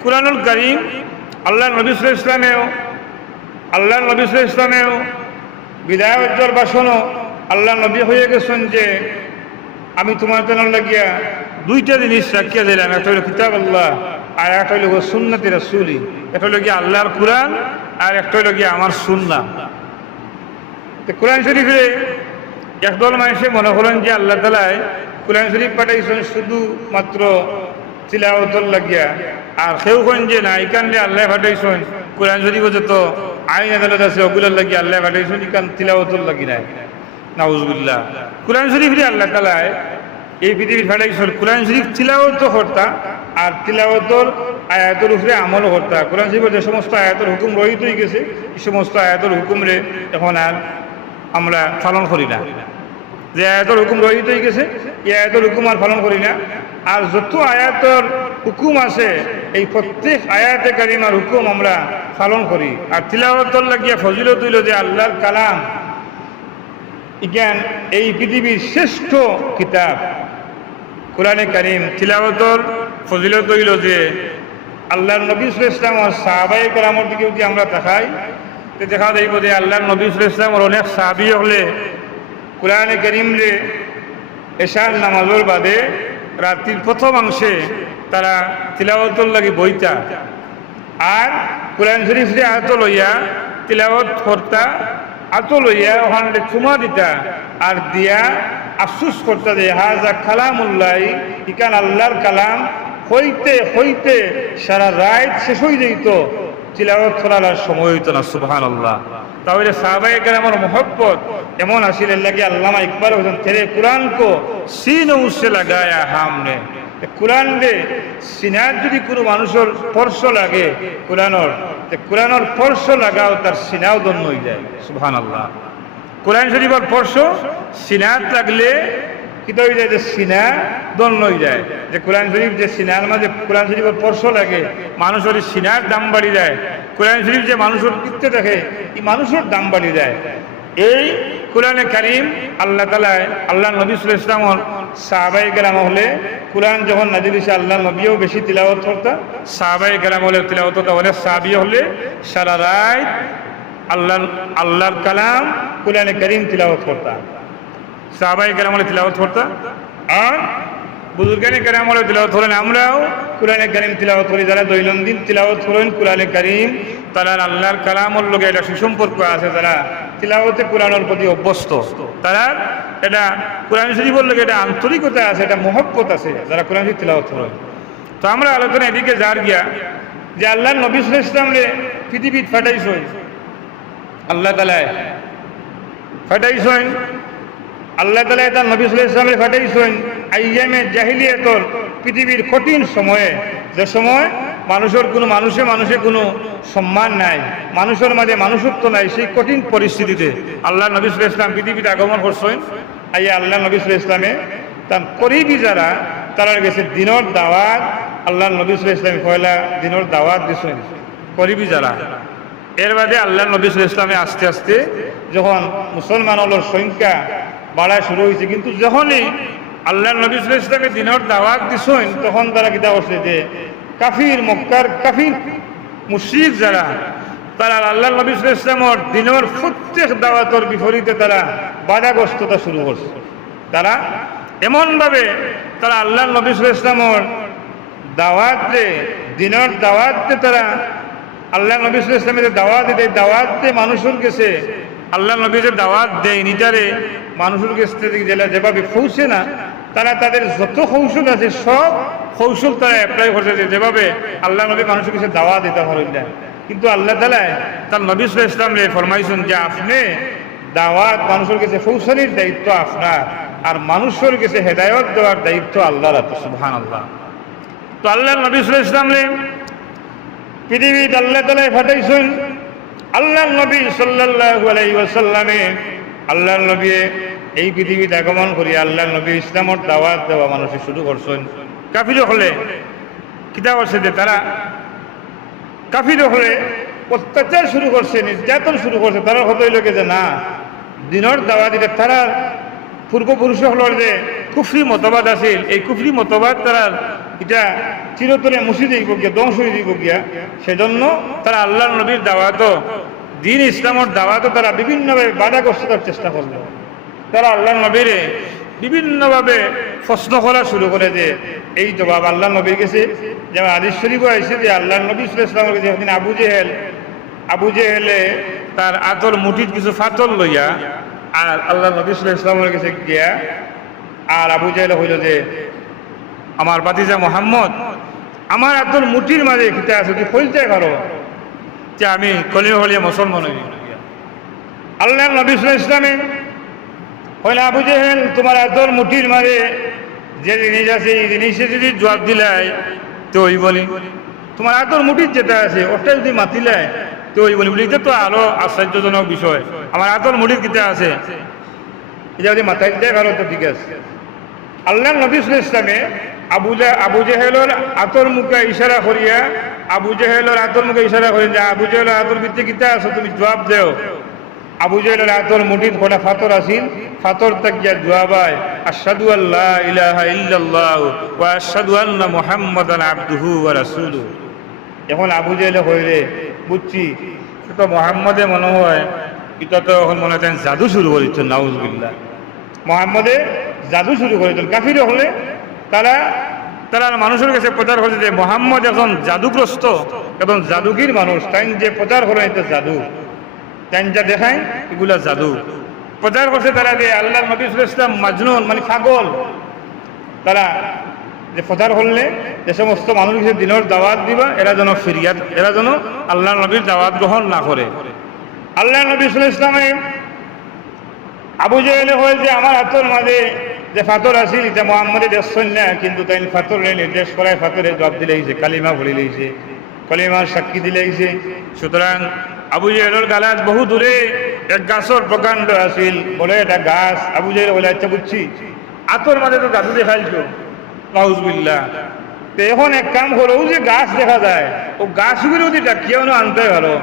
কোরআনুল কারীম আল্লাহ নবী সাল্লাল্লাহু আলাইহি ওয়াসাল্লামেও বিদায়তের ভাষণও আল্লাহ নবী হয়ে গেছেন যে আমি তোমার জন্য লাগিয়া দুইটা জিনিস রাখিয়া দিলাম, একটা হইল কিতাব আল্লাহ আর একটা হইল সুন্নতি রাসূলি। একটা হইল গিয়ে আল্লাহর কোরআন আর একটা হইল গিয়ে আমার সুন্নাহ। তো কোরআন শরীফে একদল মানুষে মনে করেন যে আল্লাহ তাআলা কোরআন শরীফ পাঠাইছেন শুধুমাত্র তিলাওয়াতর লাগিয়া, আর কেউ কেন যে না এখানে আল্লাহ পাঠাইছেন কোরআন শরীফে যত আইন আদালত আছে ওগুলোর লাগিয়ে আল্লাহ পাঠাইছেন, এখান তিলাওয়াতর লাগি নাই। নাউজুবিল্লাহ। কোরআন শরীফে আল্লাহ তাআলা এই পৃথিবীর পাঠাইছেন কোরআন শরীফ তিলাওয়াত করতা আর তিলাওয়াতর আয়াতের উপরে আমল করতা। কোরআন শরীফের যে সমস্ত আয়াতের হুকুম রহিত হয়ে গেছে এই সমস্ত আয়াতের হুকুমরে এখন আর আমরা পালন করি না। যে আয়াতের হুকুম রহিত হয়ে গেছে এই আয়াতের হুকুম আর পালন করি না। আর যত আয়াতের হুকুম আছে এই প্রত্যেক আয়াতে কারিমার হুকুম আমরা পালন করি। আর তিলাওয়াতর লাগিয়া ফজিলত হইল যে আল্লাহর কালাম ইজ্ঞান এই পৃথিবীর শ্রেষ্ঠ কিতাব কোরআনে কারীম। তিলাওয়াতর ফজিলত হইল যে আল্লাহর নবী সাল্লাল্লাহু আলাইহি ওয়াসাল্লাম আর সাহাবায়ে কেরামের দিকে যদি আমরা তাকাই তো দেখা যাইব যে আল্লাহর নবী সাল্লাল্লাহু আলাইহি ওয়াসাল্লামের অনেক সাহাবী হলে কোরআনে কারীম রে এশার নামাজের বাদে রাত্রির প্রথম অংশে তারা তিলাওয়াতর লাগি বইতা আর কোরআন শরীফ রে আয়াত লইয়া তিলাওয়াত করতা, আত লইয়া ওখানে চুমা দিতা আর দিয়া আফসুস করতা যে হাজা কালামুল্লাহ, ইকান আল্লাহর কালাম হইতে হইতে সারা রাত শেষ হয়ে যেত, তিলাওয়াত করার সময় হইতো না। সুবহানাল্লাহ। তাহলে সাহাবায়ে কেরামের মহব্বত এমন আসিল লাগে আল্লামা ইকবাল হোসেন তেরে কুরআন কো সিনে উসে লাগায়া হামনে। কোরআন রে সিনার যদি কোনো মানুষের স্পর্শ লাগে কোরআনের স্পর্শ লাগাও তার সিনাও দন্য হয়ে যায়। সুবহানাল্লাহ। কোরআন শরীফের স্পর্শ সিনাত লাগলে কিতা হয়ে যায় যে সিনা দন্য হয়ে যায়। যে কোরআন শরীফ যে সিনার মাঝে কোরআন শরীফের স্পর্শ লাগে মানুষের সিনার দাম বাড়ি যায়। কোরআন শরীফ যে মানুষের কিনতে থাকে এই মানুষের দাম বাড়ি যায়। এই কোরআনে কারীম আল্লাহ তাআলা আল্লাহ নবী সাল্লাল্লাহু আলাইহি ওয়াসাল্লাম সাহাবায়ে কেরাম হলে কোরআন যখন নাজিল হইছে আল্লাহ নবীও বেশি তিলাওয়াত করতা, সাহাবায়ে কেরাম হলে তিলাওয়াত করতা, হলে সাহাবী হলে সারা রাত আল্লাহর কালাম কোরআনে কারীম তিলাওয়াত করতা, সাহাবায়ে কেরাম হলে তিলাওয়াত করতা আর বুজুর্গানে কেরাম হলে তিলাওয়াত করেন। আমরাও কোরআনে কারীম তিলাওয়াত করি, যারা দৈনন্দিন তিলাওয়াত করেন কোরআনে কারীম তারা আল্লাহর কালামর লগে এটা সুসম্পর্ক আছে, যারা তিলাওয়াতে কোরআনের প্রতি অভ্যস্ত তারা এটা কোরআন শরীফের লগে এটা আন্তরিকতা আছে, এটা মহব্বত আছে যারা কোরআন শরীফ তিলাওয়াত করেন। তো আমরা আলোচনা এদিকে যার গিয়া যে আল্লাহর নবী সাল্লাল্লাহু আলাইহি ওয়াসাল্লাম রে পৃথিবীত পাঠাইছেন আল্লাহ তাআলা পাঠাইছেন, আল্লাহ তাআলা তার নবী সাল্লাল্লাহু আলাইহি ওয়াসাল্লাম পাঠাইছেন আইয়ামে জাহিলিয়াতর পৃথিবীর কঠিন সময়ে, যে সময় মানুষের কোনো মানুষে কোনো সম্মান নাই, মানুষের মাঝে মানুষত্ব নাই, সেই কঠিন পরিস্থিতিতে আল্লাহ নবী সাল্লাল্লাহু আলাইহি ওয়াসাল্লাম পৃথিবীতে আগমন করছেন। আইয়া আল্লাহ নবী সাল্লাল্লাহু আলাইহি ওয়াসাল্লামে তার করিবি যারা তারা গেছে দিনের দাওয়াত, আল্লাহ নবী সাল্লাল্লাহু আলাইহি ওয়াসাল্লাম পয়লা দিনের দাওয়াত দিয়েছেন করিবি যারা। এর বাদে আল্লাহ নবী সাল্লাল্লাহু আলাইহি ওয়াসাল্লামে আস্তে আস্তে যখন মুসলমানের সংখ্যা বাড়া শুরু হয়েছে, কিন্তু যখনই আল্লাহ নবী সাল্লাল্লাহু আলাইহি ওয়াসাল্লামে দিনের দাওয়াত দিয়েছেন তখন তারা কিতা করছে যে কাফির মক্কার কাফির মুশরিক যারা তারা আল্লাহ নবী সাল্লাল্লাহু আলাইহি ওয়াসাল্লামের দিনের প্রত্যেক দাওয়াতের বিপরীতে তারা বাধাগ্রস্ততা শুরু করছে। তারা এমনভাবে তারা আল্লাহ নবী সাল্লাল্লাহু আলাইহি ওয়াসাল্লামের দাওয়াতে দিনের দাওয়াতে তারা আল্লাহ নবী সাল্লাল্লাহু আলাইহি ওয়াসাল্লামের দাওয়াত দিতে দাওয়াতে মানুষের কাছে আল্লাহ নবী যে দাওয়াত দেয় নিটারে মানুষের কাছে যেভাবে পৌঁছে না, তারা তাদের যত কৌশল আছে সব কৌশল তারা অ্যাপ্লাই করছে যেভাবে আল্লাহ নবী মানুষের কাছে দাওয়াত দিতে পারেন না। কিন্তু আল্লাহ তাআলা তার নবী সাল্লাল্লাহু আলাইহি ওয়াসাল্লামকে ফরমাইছেন যে আপনি দাওয়াত মানুষের কাছে পৌঁছানোর দায়িত্ব আপনার, আর মানুষের কাছে হেদায়েত দেওয়ার দায়িত্ব আল্লাহর হাতে। সুবহানাল্লাহ। তো আল্লাহ নবী সাল্লাল্লাহু আলাইহি ওয়াসাল্লামকে পৃথিবীতে আল্লাহ তাআলা পাঠাইছেন। আল্লাহ নবী সাল্লাল্লাহু আলাইহি ওয়াসাল্লামে আল্লাহ নবী এই পৃথিবীতে আগমন করি আল্লাহ নবী ইসলামের দাওয়াত দেওয়া মানুষের শুরু করছেন। কাফির হলে কিতা করছে যে তারা কাফির হলে অত্যাচার শুরু করছে, নির্যাতন শুরু করছে। তারা হতই লোকে যে না দিনের দাওয়াত দিতে তারা পূর্বপুরুষ হলোর যে কুফরি মতবাদ আছে, এই কুফরি মতবাদ তারা এটা চিরতরে মুছে দিব গিয়া, ধ্বংস হয়ে দিব গিয়া। সেজন্য তারা আল্লাহ নবীর দাওয়াত দিন ইসলামের দাওয়াত তারা বিভিন্নভাবে বাধাগ্রস্ততার চেষ্টা করল। তারা আল্লাহ নবীরে বিভিন্নভাবে প্রশ্ন করা শুরু করে যে এই জবাব আল্লাহ নবীর কাছে, যেমন হাদিস শরীফে আছে যে আল্লাহ নবী সাল্লাল্লাহু আলাইহি ওয়াসাল্লামের কাছে একদিন আবু জেহেলে তার আতর মুঠির কিছু ফাতর লইয়া আর আল্লাহ নবী সাল্লাল্লাহু আলাইহি ওয়াসাল্লামের কাছে গিয়া, আর আবু জেহেল হইল যে আমার ভাতিজা মুহাম্মদ আমার আতর মুঠির মাঝে খিতে আছে, তুই কইতে পারো যে আমি কলিমা বলিয়া মুসলমান হই। আল্লাহ নবী সাল্লাল্লাহু আলাইহি ওয়াসাল্লামে হইলে আবু জেহেল তোমার আতর মুঠির মাঝে যে জিনিস আছে এই জিনিসে যদি জবাব দিলাই তো ওই বলি, তোমার আতর মুঠির যেটা আছে ওটা যদি মাতিলাই তো ওই বলি, এটা তো আরো আশ্চর্যজনক বিষয়। আমার আতর মুঠির কিতা আছে এটা যদি মাথায় দিতে পারো তো ঠিক আছে। আল্লাহ নবী সাল্লাল্লাহু আলাইহি ওয়াসাল্লামে আবু জেহেলের আতর মুখে ইশারা করিয়া আবু জেহেলের আতর মুখে ইশারা করিয়া যে আবু জেহেলের আতর ভিতরে কিতা আছে তুমি জবাব দেও। আবু জেহেলের আতর মুঠির কটা ফাতর আসিল, ফাতর তাকিয়া জবাব হয় আশহাদু আল্লা ইলাহা ইল্লাল্লাহ ওয়া আশহাদু আন্না মুহাম্মাদান আবদুহু ওয়া রাসূলুহু। এখন আবু জেহেলে হইলে বুঝছি তো মুহাম্মদে মনে হয় এটা তো এখন মনে হয় জাদু শুরু করেছেন, নাউজুবিল্লাহ। মুহাম্মদে জাদু শুরু করেছেন। কাফির হলে তারা মানুষের কাছে প্রচার করছে যে মুহাম্মদ এখন জাদুগ্রস্ত এবং জাদুগির মানুষ, তাই যে প্রচার করেন এটা জাদু, তাই যা দেখায় এগুলা জাদু প্রচার করছে। তারা যে আল্লাহ নবী সাল্লাল্লাহু আলাইহি ওয়াসাল্লাম মাজনুন মানে পাগল, তারা যে প্রচার করলে যে সমস্ত মানুষকে দিনের দাওয়াত দিবা এরা যেন ফিরিয়াদ, এরা যেন আল্লাহ নবীর দাওয়াত গ্রহণ না করে। আল্লাহ নবী সাল্লাল্লাহু আলাইহি ওয়াসাল্লাম আবু জেহেল হয়েছে আমার হাতের মাঝে যে ফাতর আছিল এটা মুহাম্মদে দেখছেন না, কিন্তু তাই ফাতরে নির্দেশ করায় ফাতরে জবাব দিলেইছে, কালিমা বলে লইছে, কালিমার সাক্ষী দিলেইছে। সুতরাং আবু জেহেলের গালাত বহু দূরে এক গাছের প্রকাণ্ড আছিল, বলে এটা গাছ। আবু জেহেল বলে আচ্ছা বুঝছি আতর মাঝে তো জাদু দেখাইছো, নাউজুবিল্লাহ। তো এখন এক কাম করো, যে গাছ দেখা যায় ও গাছগুলো যদি ডাকিয়েও না আনতে পারো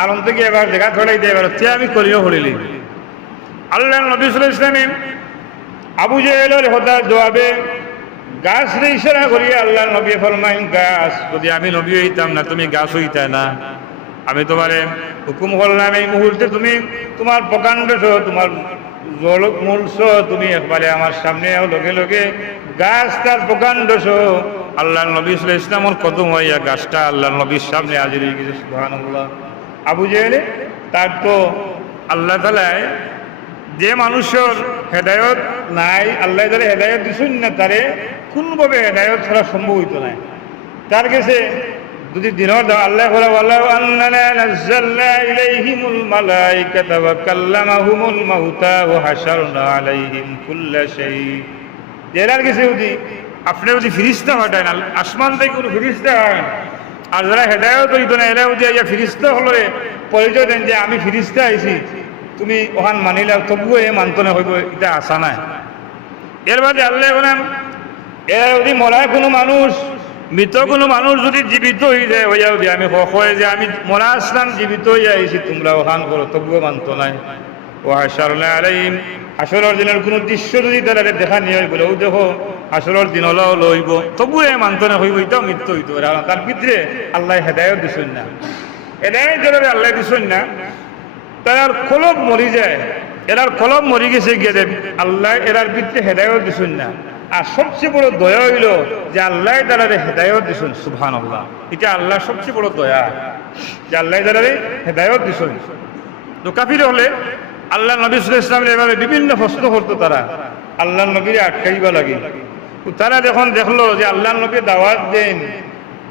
আর অন্ত গিয়ে এবার দেখা ছড়াই দিতে পারো, তে আমি করিও হলিলি। আল্লাহ নবী সাল্লাল্লাহু আলাইহি ওয়াসাল্লাম আবু জেহেলের হতার জবাবে গাছ রে ইশারা করিয়া আল্লাহ নবী ফরমাইন গাছ যদি আমি নবী হইতাম না তুমি গাছ হইতা না, আমি তোমারে হুকুম করলাম এই মুহূর্তে তুমি তোমার প্রকাণ্ড তোমার মূলস তুমি একবারে আমার সামনে লগে লগে গাছ তার প্রকাণ্ড আল্লাহ নবী সাল্লাল্লাহু আলাইহি ওয়াসাল্লামের কদম হইয়া গাছটা আল্লাহ নবীর সামনে হাজির হয়ে গেছে। সুবহানাল্লাহ। আবু জেহেল তার তো আল্লাহ তাআলা যে মানুষের হেদায়ত নাই, আল্লাহ তাআলা হেদায়ত দিছেন না, তারে কোনভাবে হেদায়ত ছাড়া সম্ভব হইতো না। তার কাছে যদি দিনের আল্লাহ বলে ওয়ালাউ আন্নানা নাযালনা ইলাইহিমুল মালাইকাতা ওয়া কাল্লামাহুমুল মাউতা ওয়া হাশারনা আলাইহিম কুল্লা শাই, এর কাছে যদি আপনি যদি ফেরেশতা পাঠান, আসমান থেকে কোনো ফেরেশতা হয় আর যারা হেদায়ত হইত না এরাও যে ফিরিস্তা হলে পরিচয় দেন যে আমি ফিরিস্তা আইছি, তুমি ওখান মানিলে তবুও এ মানত না হইব, এটা আশা নাই। এর বাদে আল্লাহ বলেন এরা যদি মরায় কোনো মানুষ, মৃত কোনো মানুষ যদি জীবিত হয়ে যায় হইয়া যদি আমি হয় যে আমি মরা আসলাম জীবিত হইয়া আইছি, তোমরা ওখান করো, তবুও মানত নাই। ও হাশারুল্লাহ আলাইহিম, হাশরের দিনের কোনো দৃশ্য যদি তারা দেখা নিয়ে বলে ও দেখো হাশরের দিন হলো লইব, তবুও এ মানত না হইব, এটাও মৃত্যু হইতো। তার ভিতরে আল্লাহ হেদায়ত দিছেন না, হেদায়ত যেভাবে আল্লাহ দিছেন না, তার কলব মরি যায়, এরার কলব মরি গেছে গিয়ে আল্লাহ এরার ভিতরে হেদায়ত দিছেন না। আর সবচেয়ে বড় দয়া হইল যে আল্লাহ তারারে হেদায়ত দিছেন। সুবহানাল্লাহ, এটা আল্লাহ সবচেয়ে বড় দয়া যে আল্লাহ তারারে হেদায়ত দিছেন। তো কাফির হলে আল্লাহ নবী সাল্লাল্লাহু আলাইহি ওয়াসাল্লামের এভাবে বিভিন্ন প্রশ্ন করতো, তারা আল্লাহ নবীরে আটকাইবা লাগে। তারা যখন দেখলো যে আল্লাহ নবী দাওয়াত দেন,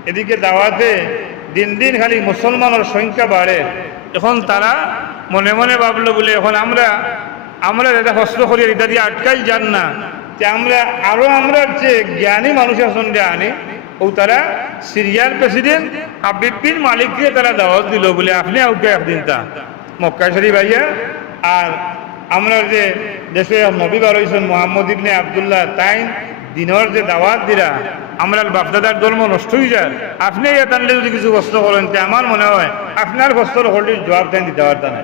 এদিকে দাওয়াতে দিন দিন খালি মুসলমানের সংখ্যা বাড়ে, এখন তারা মনে মনে ভাবলো বলে এখন আমরা এটা প্রশ্ন করি এটা দিয়ে আটকাই যান না, যে আমরা যে জ্ঞানী মানুষের সঙ্গে আনি। ও তারা সিরিয়ার প্রেসিডেন্ট হাবিব বিন মালিককে তারা দাওয়াত দিল বলে আপনি ওকে একদিন তা মক্কা শরীফ আইয়া, আর আমরা যে দেশে নবী বার হয়েছেন মোহাম্মদ ইবনে আবদুল্লাহ, তাই দিনের যে দাওয়াত দিরা আমরা বাপদাদার ধর্ম নষ্ট হয়ে যায়, আপনি এখানে যদি কিছু প্রশ্ন করেন তে আমার মনে হয় আপনার প্রশ্নের হলির জবাব দেন দিতে পারতেন না।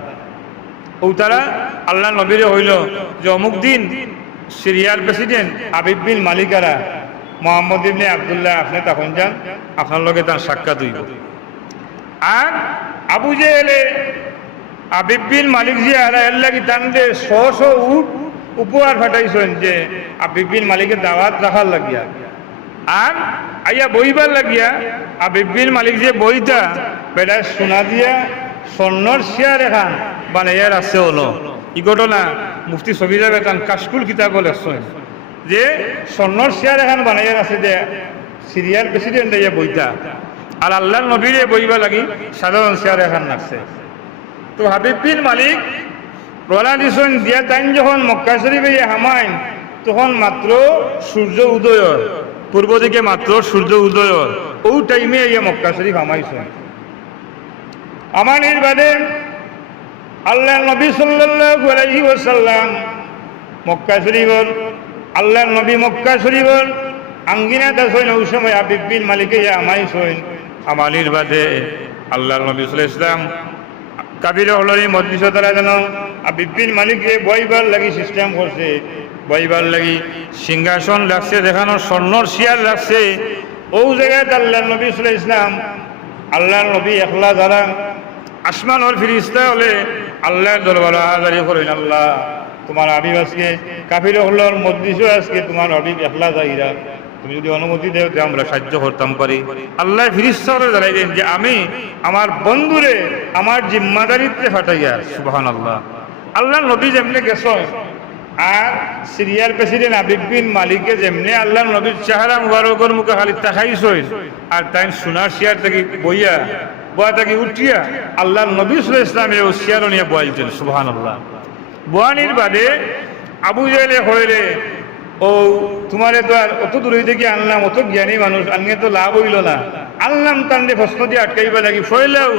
ও তারা আল্লাহ নবীরে হইল যে অমুক দিন সিরিয়ার প্রেসিডেন্ট হাবিব বিন মালিকারা মোহাম্মদ ইবনে আবদুল্লাহ আপনি তখন যান, আপনার লগে তার সাক্ষাৎ হইব। আর আবু জেহেলে হাবিব বিন মালিক যে এর লাগি তানদের 100 উট উপহার ফাটাইছেন যে হাবিব বিন মালিকের দাওয়াত রাখার লাগিয়া। আর আইয়া বইবার লাগিয়া হাবিব বিন মালিক যে বইটা বেড়ায় সোনা দিয়া স্বর্ণর শেয়ার এখান বানাইয়া আছে হলো। ই ঘটনা মুফতি সবিরা বেতান কাশকুল কিতাব লেখছেন যে স্বর্ণর শেয়ার এখান বানাইয়া আছে যে সিরিয়ার প্রেসিডেন্ট ইয়ে বইটা, আর আল্লাহ নবীরে বইবা লাগি সাধারণ শেয়ার এখান লাগছে। তো হাবিব বিন মালিক রওনা দিছেন দিয়া তাইন যখন মক্কা শরীফে হামাইন তখন মাত্র সূর্য উদয়, পূর্ব দিকে মাত্র সূর্য উদয়, ও টাইমে ইয়ে মক্কা শরীফ হামাইছেন। আমানির বাদে আল্লাহ নবী সাল্লাল্লাহু আলাইহি ওয়াসাল্লাম মক্কা শরীফর আল্লাহ নবী মক্কা শরীফর আঙ্গিনা দাসইন ওই সময় হাবিব বিন মালিকে হামাইছেন। আমানির বাদে আল্লাহ নবী সাল্লাল্লাহু আলাইহি ওয়াসাল্লাম কাবির হলরি মজলিস তারা যেন হাবিব বিন মালিককে বইবার লাগি সিস্টেম করছে, বইবার লাগি সিংহাসন লাগছে, দেখানো স্বর্ণর শেয়ার লাগছে। ও জায়গায় আল্লাহ নবী সাল্লাল্লাহু আলাইহি ওয়াসাল্লাম আল্লাহ নবী একলা যারা আসমানের ফিরিস্তা হলে আল্লাহর দরবারে হাজারি করেন, আল্লাহ তোমার হাবিব আজকে কাফির হলর মজলিসও আজকে তোমার হাবিব একলা যাইরা, তুমি যদি অনুমতি দেও তো আমরা সাহায্য করতাম পারি। আল্লাহ ফিরিস্তারে জানাই দেন যে আমি আমার বন্ধুরে আমার জিম্মাদারিতে ফাটাইয়া। সুবহানাল্লাহ, আল্লাহ নবী যেমনি গেছ আর সিরিয়ার প্রেসিডেন্ট হাবিব বিন মালিকে যেমনি আল্লাহ নবীর চেহারা মুবারকের মুখে খালি তাকাইছই, আর তাই সোনার শেয়ার থেকে বইয়া থেকে উঠিয়া আল্লাহ নবী সাল্লাল্লাহু আলাইহি ওয়াসাল্লামের ও শেয়ার নিয়ে বয়াইছেন। সুবহানাল্লাহ, বয়ানির বাদে আবু জেহেলে হইলে ও তোমারে তো আর অত দূর থেকে আনলাম, অত জ্ঞানী মানুষ আনিয়ে তো লাভ হইল না, আনলাম তান্ডে প্রশ্ন দিয়ে আটকাইবা লাগি ফইলেও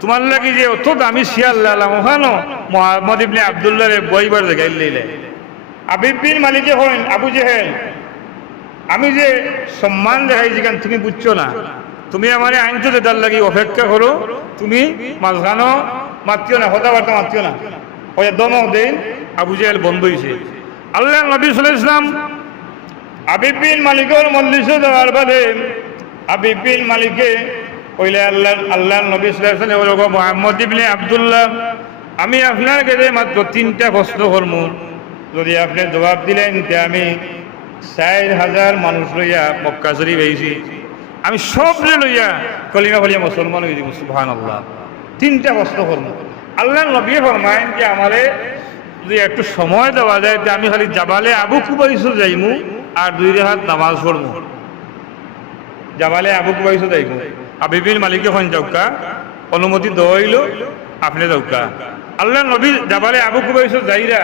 তোমার লাগি যে অত দামি শেয়ার লালাম ওখানো মোহাম্মদ ইবনে আবদুল্লাহরে বইবার জায়গায় লইলে। হাবিব বিন মালিকে হইন আবু জেহেল, আমি যে সম্মান দেখাই যেখান তুমি বুঝছো না, তুমি আমার আইনটো দেদার লাগি অপেক্ষা করো, তুমি মাঝখানো মাতিও না, কথাবার্তা মাতিও না, ওই দমক দেন। আবু জেহেল বন্ধ হয়েছে। আল্লাহ নবী সাল্লাল্লাহু আলাইহি ওয়াসাল্লাম হাবিব বিন মালিকের মজলিসে যাওয়ার বাদে হাবিব বিন মালিকে কইলে আল্লাহ নবী সাল্লাল্লাহু আলাইহি ওয়াসাল্লাম মুহাম্মদ ইবনে আবদুল্লাহ আমি আপনার কাছে মাত্র 3টা প্রশ্ন করব, যদি আপনি জবাব দিলেন তে আমি 4000 মানুষ লইয়া মক্কা শরীফ আইছি, আমি সবরে লইয়া কলিমা বলিয়া মুসলমান হয়ে যাব। সুবহানাল্লাহ, 3টা প্রশ্ন করব। আল্লাহ নবী ফরমায়েন যে আমারে যদি একটু সময় দেওয়া যায় যে আমি খালি জাবালে আবু কুবাইস যাইমু আর 2 রাকাত নামাজ পড়বো, জাবালে আবু কুবাইস যাইমু। হাবিব বিন মালিক যখন যাওকা অনুমতি দেওয়া হইল আপনি যাওকা। আল্লাহ নবী জাবালে আবু কুবাইস যাইরা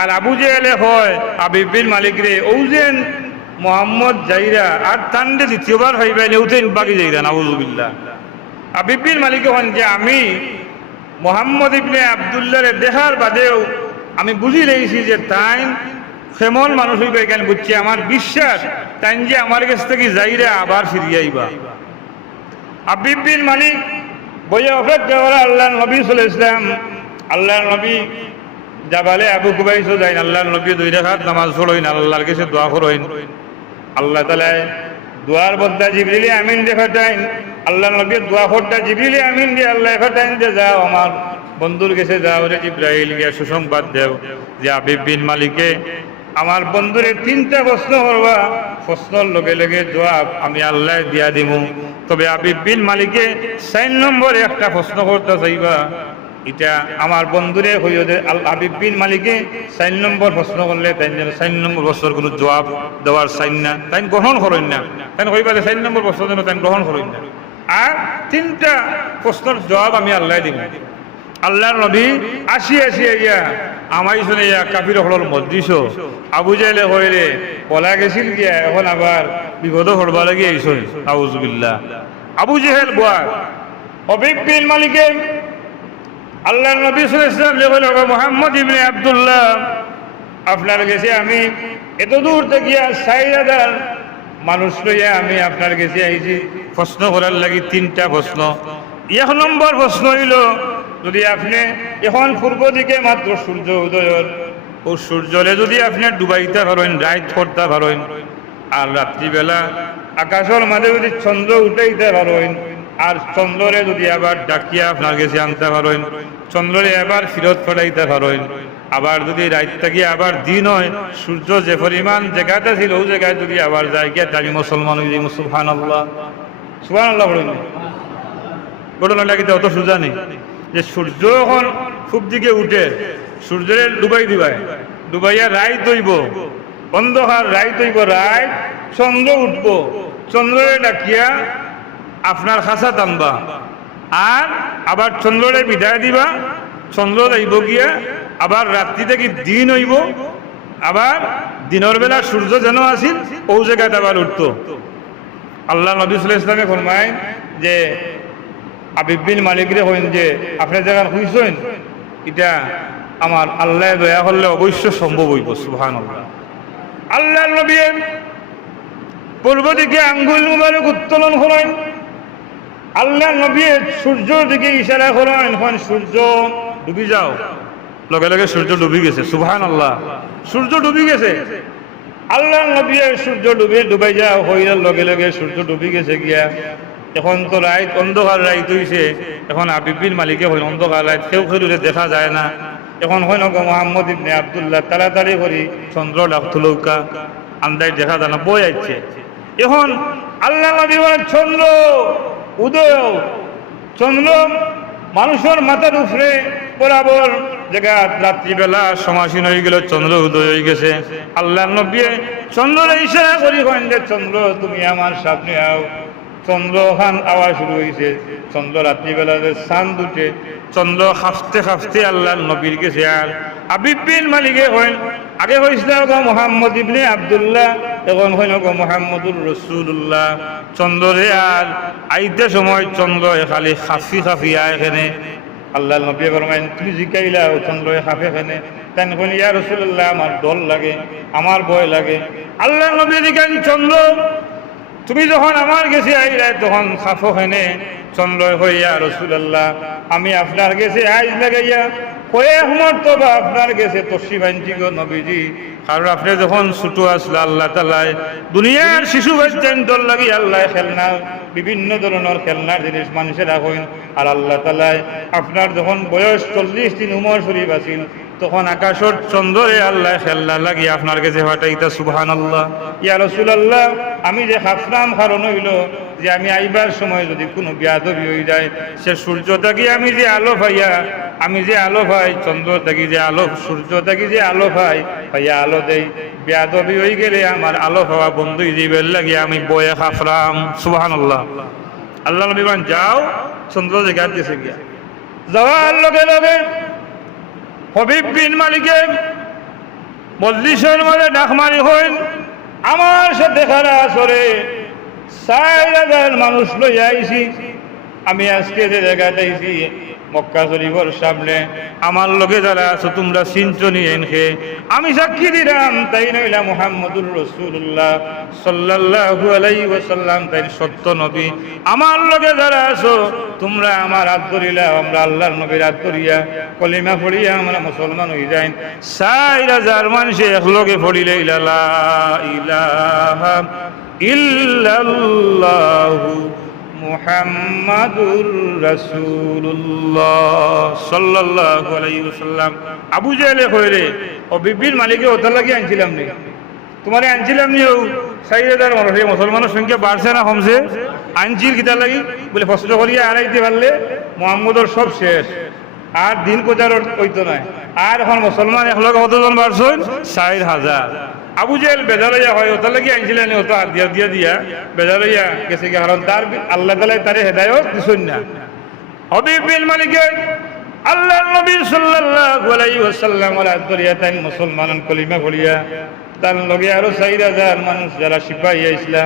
আর আবু জেহেলে হয় হাবিব বিন মালিক রে ও যে মোহাম্মদ যাইরা আর তান্ডে দ্বিতীয়বার হইবেন উঠেন বাকি যাইরা নাউজুবিল্লাহ। হাবিব বিন মালিক হন যে আমি মোহাম্মদ ইবনে আব্দুল্লাহরে দেখার বাদেও আমি বুঝি লেগেছি যে তাই কেমন মানুষ হইবে এখানে বুঝছি, আমার বিশ্বাস তাই যে আমার কাছ থেকে যাইরা আবার ফিরিয়ে আইবা। হাবিব বিন মালিক বইয়া অপেক্ষা করা আল্লাহ নবী সাল্লাল্লাহু আলাইহি ওয়াসাল্লাম, আল্লাহর নবী জাবালে আবু কুবাইস যাইন, আল্লাহর নবী 2 রাকাত নামাজ পড়েন, আল্লাহর কাছে দোয়া করেন। আল্লাহ তাআলা দোয়ার বদলা জিবরিল আমিন দেখাতেন, আল্লাহর নবী দোয়া করতে জিবরিল আমিন দিয়ে আল্লাহ দেখাতেন যে যাও আমার বন্ধুর কাছে যাও রে জিবরাইল, গিয়া সুসংবাদ দেও যে হাবিব বিন মালিকে আমার বন্ধুরে 3টা প্রশ্ন করবা, প্রশ্নের লগে লগে জবাব আমি আল্লাহ দিয়া দিব। তবে হাবিব বিন মালিকে 4 নম্বরে একটা প্রশ্ন করতে চাইবা, এটা আমার বন্ধুরে হইও যে হাবিব বিন মালিকে 4 নম্বর প্রশ্ন করলে তাই 4 নম্বর প্রশ্নের কোনো জবাব দেওয়ার চাই না, তাই গ্রহণ করেন না, তাই কইবা যে 4 নম্বর প্রশ্ন যেন তাই গ্রহণ করেন না, আর 3টা প্রশ্নের জবাব আমি আল্লাহ দিব। আল্লাহর নবী আসিয়া আমাই শুনে কাফির হল মজলিস আবু জাহেলে হইলে পলা গেছিল গিয়া, এখন আবার বিপদ হরবা লাগে এইসব আউযুবিল্লাহ। আবু জাহেল বুয়া হাবিব বিন মালিকে আল্লাহর নবী সাল্লাল্লাহু আলাইহি ওয়াসাল্লাম মুহাম্মদ ইবনে আব্দুল্লাহ আপনার কাছে আমি এত দূর থেকে 4000 মানুষ লইয়া আমি আপনার কাছে আইছি প্রশ্ন করার লাগি। 3টা প্রশ্ন। 1 নম্বর প্রশ্ন হইল, যদি আপনি এখন পূর্ব দিকে মাত্র সূর্য উদয়ের ও সূর্যরে যদি আপনি ডুবাইতে পারেন, রাইত করতে পারেন, আর রাত্রিবেলা আকাশের মাঝে যদি চন্দ্র উঠাইতে পারেন, আর চন্দ্রে যদি আবার ডাকিয়া আপনার কাছে আনতে পারেন, চন্দ্রে আবার ফিরত ফেরাইতে পারেন, আবার যদি রাত থেকে আবার দিন হয়, সূর্য যে পরিমাণ জায়গাটা ছিল ওই জায়গায় যদি আবার যায় গিয়া তাই মুসলমান হয়ে যাই। সুবহানাল্লাহ, সুবহানাল্লাহ বলেন। ঘটনাটা কিন্তু অত সোজা নেই যে সূর্য এখন খুব দিকে উঠে সূর্যের ডুবাইয়া রাইত হইব, অন্ধকার রাইত হইব, রাইত চন্দ্র উঠব, চন্দ্রে ডাকিয়া আপনার খাঁচা টানবা, আর আবার চন্দ্রে বিদায় দিবা, চন্দ্র যাইব গিয়া আবার রাত্রি থেকে দিন হইব, আবার দিনের বেলা সূর্য যেন আসিল ও জায়গায় আবার উঠত। আল্লাহ নবী সাল্লাল্লাহু আলাইহি ওয়াসাল্লাম ফরমায় যে হাবিব বিন মালিকরে কইন যে আপনি যেখান হইছেন এটা আমার আল্লাহ দয়া করলে অবশ্য সম্ভব হইব। সুবহানাল্লাহ। আল্লাহর নবী পূর্ব দিকে আঙ্গুল মুবারক উত্তোলন করেন, আল্লাহর নবী সূর্যের দিকে ইশারা করেন, এখন সূর্য ডুবি যাও, লগে লগে সূর্য ডুবি গেছে। সুবহানাল্লাহ, সূর্য ডুবি গেছে। আল্লাহর নবী সূর্য ডুবাই যাও হইয়ার লগে লগে সূর্য ডুবি গেছে গিয়া, এখন তো রাইত অন্ধকার রাইত হইছে, এখন হাবিব বিন মালিকে হইল অন্ধকার রাইত কেউ খেলুরে দেখা যায় না, এখন হয় না মুহাম্মদ ইবনে আব্দুল্লাহ তাড়াতাড়ি করি চন্দ্র ডাকতুলৌকা আন্দাজ দেখা যায় না, বই আসছে। এখন আল্লাহ নবী বলেন চন্দ্র উদয়, চন্দ্র মানুষের মাথার উপরে বরাবর জায়গা রাত্রিবেলা সমাসীন হয়ে গেল, চন্দ্র উদয় হয়ে গেছে। আল্লাহ নবী চন্দ্র ইশারা করি করেন যে চন্দ্র তুমি আমার সামনে আও। চন্দ্র খান আওয়াজ শুরু হয়েছে, চন্দ্র রাত্রিবেলা চাঁদ উঠে, চন্দ্র খাফতে খাফতে আল্লাহ নবীর গেছে। আর হাবিব বিন মালিকে হইন আগে হয়েছিল মুহাম্মদ ইবনে আব্দুল্লাহ, এখন হইল মুহাম্মদুর রাসূলুল্লাহ। চন্দ্রে আর আইতে সময় চন্দ্র খালি খাফি খাফি আয় এখানে। আল্লাহ নবী ফরমাইন তুমি জিকাইলা চন্দ্র খাফে এখানে, তাই কইন ইয়া রাসূলুল্লাহ আমার ডর লাগে, আমার ভয় লাগে। আল্লাহ নবী জিকাইন চন্দ্র তুমি যখন আমার কাছে আইলা তখন খাফো হেনে চন্দ্র হইয়া রাসূলুল্লাহ আমি আপনার কাছে আইজ লাগাইয়া কয়েক মর্তবা আপনার কাছে তসরিফ আনছি গো নবীজি, কারণ আপনি যখন ছোট আসলে আল্লাহ তাআলা দুনিয়ার শিশু বাচ্চার লাগি আল্লাহ খেলনা বিভিন্ন ধরনের খেলনার জিনিস মানুষের রাখেন, আর আল্লাহ তাআলা আপনার যখন বয়স 40 দিন উমর শরীফ আছিল তখন আকাশর চন্দ্রে আল্লাহ খেলনা লাগি আপনার কাছে পাঠাইতা। সুবহানাল্লাহ। ইয়া রাসূলুল্লাহ আমি যে হাফলাম কারণ হইল যে আমি আইবার সময় যদি কোনো বিয়াদবি হয়ে যায়, সে সূর্য থাকি আমি যে আলো পাইয়া, আমি যে আলো পাই চন্দ্র থাকি যে আলো, সূর্য থাকি যে আলো পাই পাইয়া আলো দেই, বিয়াদবি হয়ে গেলে আমার আলো পাওয়া বন্ধু জীবের লাগি আমি বয়ে হাফলাম। সুবহানাল্লাহ। আল্লাহ নবী বলেন যাও, চন্দ্র জায়গা দিয়েছে গিয়া যাওয়ার লগে লগে হাবিব বিন মালিকে মজলিসের মধ্যে ডাক মারি হইন আমার সাথে খারা আসরে 4,000 মানুষ লইয়া আইছি। আমি আজকে যে জায়গাতে আইছি মক্কা শরীফের সামনে, আমার লগে যারা আছো তোমরা চিন্তনি এনকে আমি সাক্ষী দিলাম তাই নইলা মুহাম্মদুর রাসূলুল্লাহ সাল্লাল্লাহু আলাইহি ওয়াসাল্লাম তাই সত্য নবী। আমার লগে যারা আছো তোমরা আমার হাত ধরিলা, আমরা আল্লাহর নবীর হাত ধরিয়া কলিমা পড়িয়া আমরা মুসলমান হয়ে যাই। 4,000 মানুষে একলগে পড়িলে লা ইলাহা ইল্লাল্লাহু মুহাম্মাদুর রাসূলুল্লাহ সাল্লাল্লাহু আলাইহি ওয়াসাল্লাম। আবু জাহেলে কইরে ও বিবির মালিকে ওটা লাগি আনছিলাম নি, তোমারে আনছিলাম নি। ও 4,000 মানুষ, মুসলমানের সংখ্যা বাড়ছে না কমছে? আনছিল কিতা লাগি বলে কষ্ট করিয়া আনাইতে পারলে মুহাম্মদর সব শেষ, আর দিন কোজার হইতো না। আর এখন মুসলমান একলগে কতজন বাড়ছেন? 4,000। আবু জেহেল বেজারাইয়া হয় ওটা লাগি আনছিলেন, ওটা আর দিয়া দিয়া দিয়া বেজারাইয়া গেছে, কারণ তার আল্লাহ তাআলা তারে হেদায়েত দিছেন না। হবিব বিন মালিকে আল্লাহর নবী সাল্লাল্লাহু আলাইহি ওয়াসাল্লাম ওয়ালা দরিয়াতান মুসলমানান কলিমা পড়িয়া তার লগে আরো 4,000 মানুষ যারা সিপাহী আইসলা,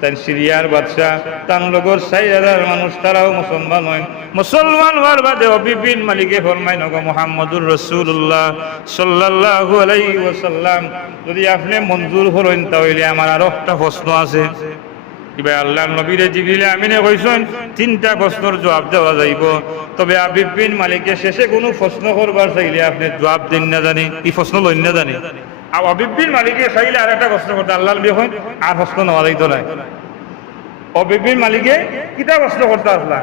তার সিরিয়ার বাদশা তার লগর 4,000 মানুষ তারাও মুসলমান হয়। মুসলমান হওয়ার বাদে হবিব বিন মালিকে ফরমায় নগো মুহাম্মদুর রাসূলুল্লাহ সাল্লাল্লাহু আলাইহি ওয়াসাল্লাম, যদি আপনি মঞ্জুর করেন তাহলে আমার আরো একটা প্রশ্ন আছে। এবার আল্লাহর নবীরে জিবরিল আমিনে কইছেন 3টা প্রশ্নের জবাব দেওয়া যাইব, তবে হবিব বিন মালিকে শেষে কোনো প্রশ্ন করবার চাইলে আপনি জবাব দিন না জানি, এই প্রশ্ন লইন না জানি। আর হবিব বিন মালিকে চাইলে আর একটা প্রশ্ন করতে আল্লাহর নবী কইন আর প্রশ্ন নেওয়া যাইতো না। হবিব বিন মালিকে কিতা প্রশ্ন করতে আসলা?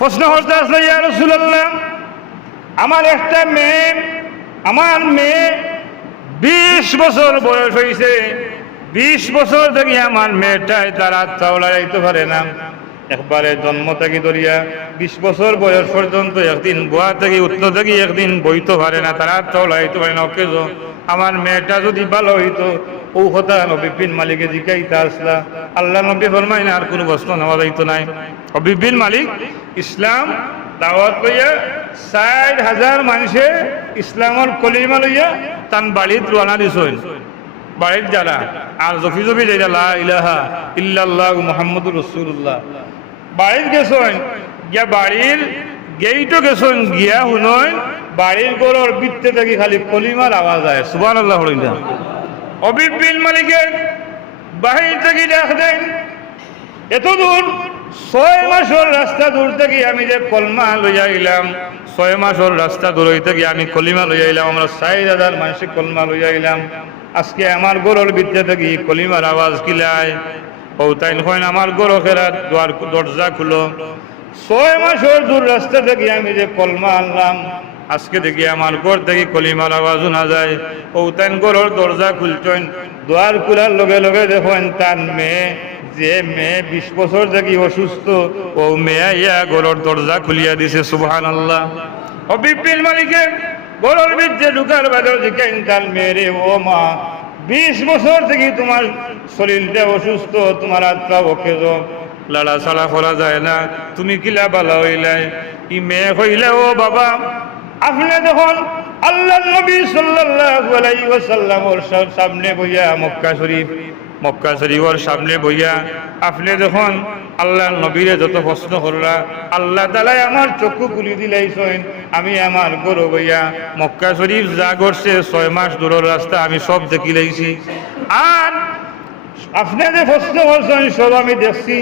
প্রশ্ন করতে আসলে ইয়া রাসূলুল্লাহ, আমার একটা মেয়ে, আমার মেয়ে 20 বছর বয়স হয়েছে, 20 বছর থেকে আমার মেয়েটাই তার হাত চাওলা যাইতে পারে না। একবারে জন্ম থেকে ধরিয়া 20 বছর বয়স পর্যন্ত একদিন বোয়া থেকে উঠতে থেকে একদিন বইতে পারে না, তার হাত চাওলা যাইতে পারে না। ওকে আমার মেয়েটা যদি ভালো হইতো ও কথা হবিব বিন মালিকে জিজ্ঞাইতে আসলা। আল্লাহ নবী ফরমায় না আর কোনো প্রশ্ন নেওয়া যাইতো নাই। হবিব বিন মালিক ইসলাম দাওয়াত লইয়া 4,000 মানুষে ইসলামের কলিমা লইয়া তান বাড়িত রওনা দিছেন। বাড়ির যারা আর জফি জফি যাইরা লা ইলাহা ইল্লাল্লাহ মুহাম্মাদুর রাসূলুল্লাহ বাড়ির গেছেন, গিয়া বাড়ির গেইটও গেছেন, গিয়া শুনেন বাড়ির গরুর বিত্তে থেকে খালি কলিমার আওয়াজ হয়। সুবহানাল্লাহ। হবিব বিন মালিকের বাহির থেকে ডাক দেন, এত দূর 6 মাসের রাস্তা দূর থেকে আমি যে কলমা লইয়া আইলাম, 6 মাসের রাস্তা দূর হইতে গিয়ে আমি কলিমা লইয়া আইলাম, আমরা 4,000 মানুষ কলমা লইয়া আইলাম। আজকে আমার গরুর বিদ্যা থেকে কলিমার আওয়াজ কিলায় ও তাই হয় আমার গরু ফেরার দরজা খুলো। 6 মাসের দূর রাস্তা থেকে আমি যে কলমা আনলাম, আজকে দেখি আমার ঘর থেকে কলিমার আওয়াজ শোনা যায়। ও তাই গরুর দরজা খুলছেন, দ্বার খোলার লগে লগে দেখেন তার মেয়ে, যে মেয়ে 20 বছর থেকে অসুস্থ, ও মেয়ে ইয়া গরুর দরজা খুলিয়া দিছে। সুবহানাল্লাহ। হবিব বিন মালিকে গরুর ভিতরে ঢুকার বাদে জিজ্ঞেন তার মেয়েরে, ও মা 20 বছর থেকে তোমার শরীরটা অসুস্থ, তোমার আত্মা ওকে লাড়া ছাড়া করা যায় না, তুমি কিলা বালা হইলাই? ই মেয়ে হইলে, ও বাবা আপনি যখন আল্লাহর নবী সাল্লাল্লাহু আলাইহি ওয়াসাল্লামের সামনে বইয়া মক্কা শরীফের সামনে বইয়া আপনি যখন আল্লাহর নবীরে যত প্রশ্ন করলা, আল্লাহ তাআলা আমার চক্ষু খুলি দিলাইছেন। আমি আমার গরু বইয়া মক্কা শরীফ যা করছে 6 মাস দূরের রাস্তা আমি সব দেখি লাইছি, আর আপনি যে প্রশ্ন করছেন সব আমি দেখছি।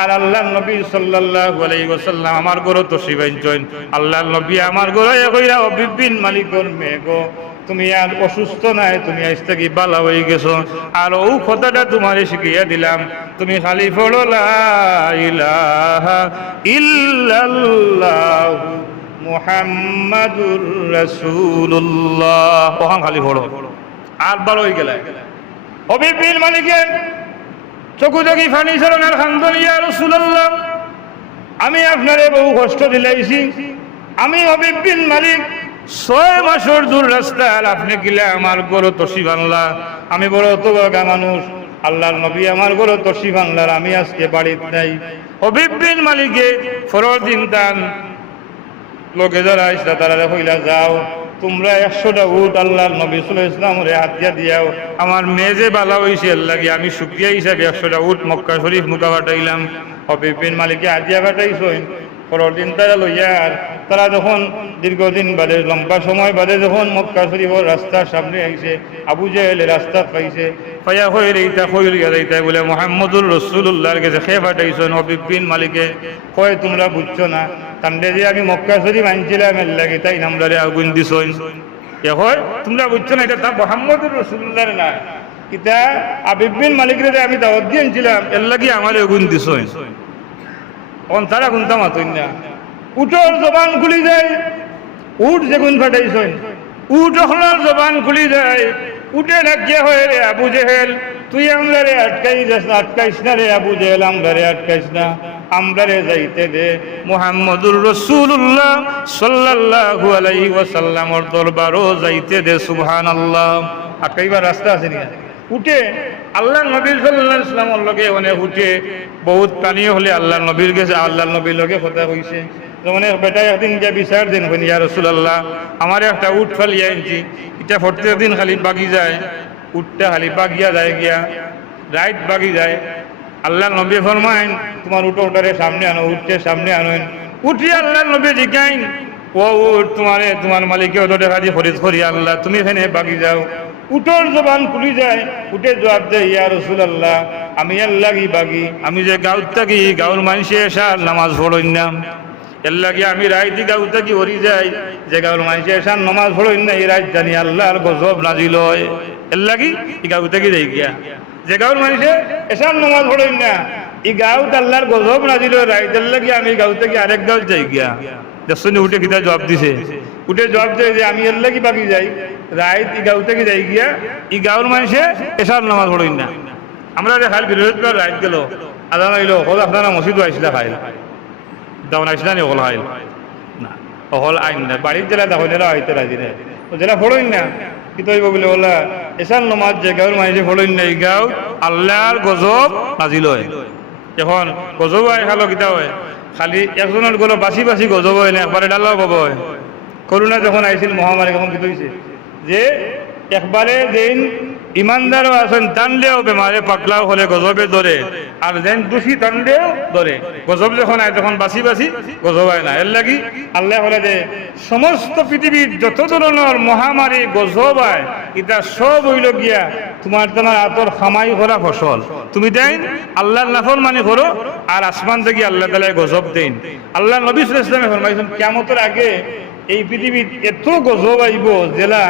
আর আল্লাহর নবী সাল্লাল্লাহু আলাইহি ওয়াসাল্লাম আমার গরু তো শিবাইছেন। আল্লাহর নবী আমার গরু কইরা হবিব বিন মালিকের মেয়ে গো, তুমি আর অসুস্থ নাই, তুমি আজ থেকে ভালো হয়ে গেছো। আর ও কথাটা তোমারে শিখিয়ে দিলাম, তুমি খালি পড়ো লা ইলাহা ইল্লাল্লাহ মুহাম্মাদুর রাসূলুল্লাহ, ওখান খালি পড়ো আর ভালো হয়ে গেলে। হবিব বিন মালিকের চকু চকি ফানি ছিলেন, আলহামদুলিল্লাহ ইয়া রাসূলুল্লাহ, আমি আপনারে বহু কষ্ট দিলাইছি। আমি হবিব বিন মালিক 6 মাসের দূর রাস্তা, আর আপনি গিলা আমার গরু তসি বানলা। আমি বড় অতগা মানুষ, আল্লাহর নবী আমার গরু তসি বানলার, আমি আজকে বাড়িতে নাই। হবিব বিন মালিকে ফরদিন তান লোকে যারা আসলা তারা কইলা, যাও তোমরা 100টা উট আল্লাহর নবী সাল্লাল্লাহু আলাইহি ওয়াসাল্লামরে হাতিয়া দিয়াও আমার মেয়ে যে বালা হইছে এর লাগি আমি শুকরিয়া হিসাবে 100টা উট মক্কা শরীফ মুকা পাঠাইলাম। হবিব বিন মালিকে হাতিয়া পাঠাইছেন। পরের দিন তারা লইয়ার তারা যখন দীর্ঘদিন বাদে লম্বা সময় বাদে যখন মক্কা শরীফের রাস্তার সামনে আইছে, আবু জেহেল রাস্তা পাইছে, ফায়া হয়ে রেইতা হয়ে রেইতা বলে মুহাম্মদুর রাসূলুল্লাহর কাছে খেয়ে পাঠাইছেন। হবিব বিন মালিকে কয় তোমরা বুঝছো না, কান্দে যে আমি মক্কা শরীফ আনছিলাম এর লাগে তাই নামদারে আগুন দিছইন। কে হয় তোমরা বুঝছো না, এটা তা মুহাম্মদুর রাসূলুল্লাহর না, এটা আবিব বিন মালিকের যে আমি দাওয়াত দিয়ে আনছিলাম এর লাগে আমার আগুন দিছইন। তখন তারা গুনতা মাতইন না, উটর জবান খুলি যায়, উট যেগুন ফাটাইছেন উট হলার জবান খুলি যায়। উঠে ডাকিয়া হয়ে রে আবু জেহেল তুই আমরারে আটকাইস না রে আবু জেহেল, আমরারে আটকাইস না, আমরারে যাইতে দে মুহাম্মদুর রাসূলুল্লাহ সাল্লাল্লাহু আলাইহি ওয়াসাল্লামের দরবারও যাইতে দে। সুবহানাল্লাহ। আটকাইবার রাস্তা আছে না? উঠে আল্লাহ নবী সাল্লাল্লাহু আলাইহি ওয়াসাল্লামের লগে অনেক উঠে বহুত পানি হলে আল্লাহ নবীর কাছে আল্লাহ নবীর লগে কথা কইছে। যেমন বেটা একদিন গিয়া বিচার দিন হইন, ইয়া রাসূলুল্লাহ আমার একটা উট ফালিয়া আনছি, এটা প্রত্যেক দিন খালি বাগি যায়, উটটা খালি বাগিয়া যায় গিয়া রাইট বাগি যায়। আল্লাহ নবী ফরমাইন তোমার উটোটারে সামনে আনো, উঠতে সামনে আনেন। উঠি আল্লাহ নবী জিজ্ঞাইন ও উঠ তোমার মালিকে অত টাকা দিয়ে খরিদ করি আল্লাহ তুমি এখানে বাগি যাও। উটোর জবান খুলি যায়, উঠে জবাব দেয় ইয়া রাসূলুল্লাহ আমি আল্লাহ কি বাগি, আমি যে গাঁত থাকি গাঁর মানুষে এসার নামাজ পড়ইন না, এর লাগে আমি রাইতি গাঁত থাকি হরি যাই, যে গাঁর মানুষে এসার নামাজ পড়ইন না এই রাত জানি আল্লাহর গজব নাজিল হয়, এর লাগি এই গাঁত থাকি যাই গিয়া যে গাঁর মানুষে এসার নামাজ পড়ইন না এই গাঁত আল্লাহর গজব নাজিল হয় রাইতের লাগে আমি গাঁত থেকে আরেক গাঁত যাই গিয়া। দেখছেন উঠে কিতা জবাব দিছে, উঠে জবাব দেয় যে আমি এর লাগি বাকি যাই রাইত ই গাঁও থেকে যাই গিয়া ই গাঁওর মানুষে এসার নামাজ পড়ইন না। আমরা খাইল বৃহস্পতিবার রাইত গেল আদান হইল হল আপনারা মসজিদও আইসিলা খাইল দাওন আইসিলা নি হল খাইল না হল আইন না বাড়ির জেলা দেখো জেলা আইতে রাজি না জেলা পড়ইন না কিন্তু বলে বলা এসার নামাজ যে গাঁওর মানুষে পড়ইন না এই গাঁও আল্লাহর গজব নাজিল হয়। এখন গজব আয় খালো কিতা হয় খালি একজনের গলো বাসি বাসি গজব হয় না একবারে ডালাও পাব হয়। করোনা যখন আইছিল মহামারী তখন কি হয়েছে যে একবারে যেন ইমানদারও আছেন টানলেও বেমারে পাকলাও হলে গজবে ধরে, আর যেন দোষী টানলেও ধরে। গজব যখন আয় তখন বাসি বাসি গজব হয় না। এর লাগি আল্লাহ বলে যে সমস্ত পৃথিবীর যত ধরনের মহামারী গজব আয় এটা সব হইল গিয়া তোমার আতর খামাই করা ফসল। তুমি দেন আল্লাহর নাফরমানি করো আর আসমান থেকে আল্লাহ তাআলা গজব দেন। আল্লাহ নবী সাল্লাল্লাহু আলাইহি ওয়াসাল্লাম ফরমাইছেন কিয়ামতের আগে এই পৃথিবীর এত গজব আইব জেলা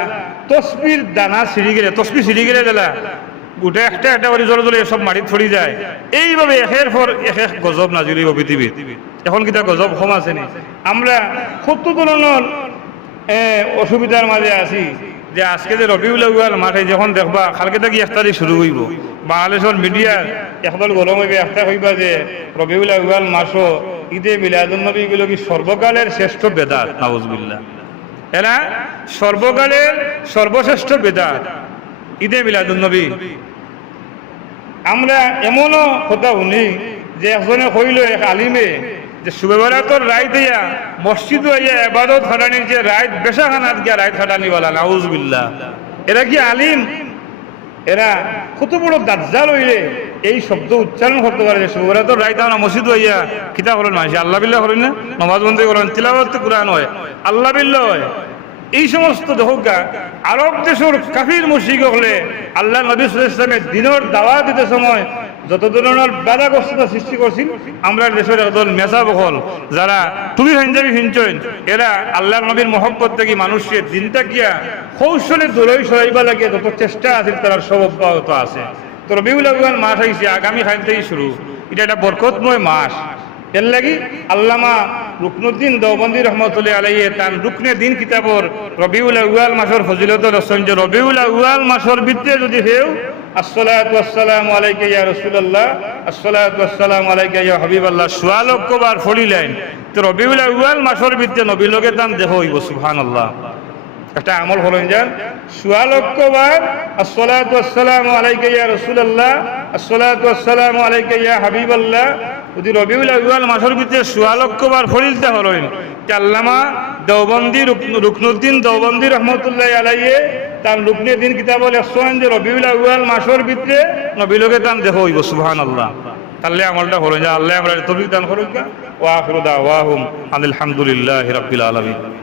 তসবির দানা ছিঁড়ি গেলে তসবি ছিঁড়ি গেলে জেলা গোটে একটা একটা করে জলে জলে সব মাটিত ছড়ি যায়। এইভাবে একের পর এক গজব নাজিল হইব পৃথিবীর। এখন কিটা গজব কম আছে নি? আমরা কত ধরনের অসুবিধার মাঝে আছি যে আজকে যে রবিউল আউয়াল মাঠে যখন দেখবা কালকে থেকে 1 তারিখ শুরু হইব বাংলাদেশের মিডিয়া একদল গরম হইবে একটা হইবা যে রবিউল আউয়াল মাসও ঈদে মিলাদুন নবী গুলো কি সর্বকালের শ্রেষ্ঠ বেদাত। নাউজুবিল্লাহ। এরা সর্বকালের সর্বশ্রেষ্ঠ বেদাত ঈদে মিলাদুন নবী। আমরা এমনও কথা শুনি যে একজনে কইল এক আলিমে যে শুবে বরাতর রাত হইয়া মসজিদ হইয়া ইবাদত খাটানির যে রাত বেশাখানাত গিয়া রাত খাটানি বলা। নাউজুবিল্লাহ। এরা কি আলিম? এরা কত বড় দাজ্জাল হইলে এই শব্দ উচ্চারণ করতে পারে যে শুবে বরাতর রাত আমরা মসজিদ হইয়া কিতা করেন মানুষ আল্লাহ বিল্লাহ করেন না, নামাজ বন্দী করেন, তিলাওয়াত কুরআন হয়, আল্লাহ বিল্লাহ হয়। এই সমস্ত দেখা আরব দেশের কাফির মুশরিক হলে আল্লাহ নবী সাল্লাল্লাহু আলাইহি ওয়াসাল্লামের দিনের দাওয়াত দিতে সময় যত ধরনের বাধাগ্রস্ততা সৃষ্টি করছিল আমরা দেশের একদল মেসা বহল যারা তুমি পাঞ্জাবি হিনচইন এরা আল্লাহ নবীর মহব্বত থেকে মানুষের দিনটা গিয়া কৌশলে দূরই সরাইবা লাগে যত চেষ্টা আছে তার সব অব্যাহত আছে। তো রবিউল আউয়াল মাস আইছে আগামী খান থেকে শুরু, এটা একটা বরকতময় মাস। এর লাগি আল্লামা রুকনুদ্দিন দেওবন্দি রহমতুল্লাহ আলাইহি তার রুকনে দিন কিতাবর রবিউল আউয়াল মাসের ফজিলত রচন যে রবিউল আউয়াল মাসের ভিতরে যদি হেউ আসসালাতু ওয়াসসালামু আলাইকা ইয়া রাসূলুল্লাহ আসসালাতু ওয়াসসালামু আলাইকা ইয়া হাবিবাল্লাহ সুয়ালকবার ফলিলেন তো রবিউল আউয়াল মাসের ভিতরে নবী লগে তান দেহ হইব। সুবহানাল্লাহ। একটা আমল হলো যান সুয়ালকবার আসসালাতু ওয়াসসালামু আলাইকা ইয়া রাসূলুল্লাহ আসসালাতু ওয়াসসালামু আলাইকা ইয়া হাবিবাল্লাহ যদি রবিউল আউয়াল মাসের ভিতরে 16 লক্ষবার ফরিলতে হলেন আল্লামা দেওবন্দি রুকনুদ্দিন দেওবন্দি রহমতুল্লাহ আলাইয়ে তার রুকনে দিন কিতাব লেখছেন যে রবিউল আউয়াল মাসের ভিতরে নবীলকে তান দেখো হইব সুবহানাল্লাহ। তাহলে আমলটা হলো যে আল্লাহ আমরা তৌফিক দান করুক। ওয়া আখিরু দাওয়াহুম আলহামদুলিল্লাহি রাব্বিল আলামিন।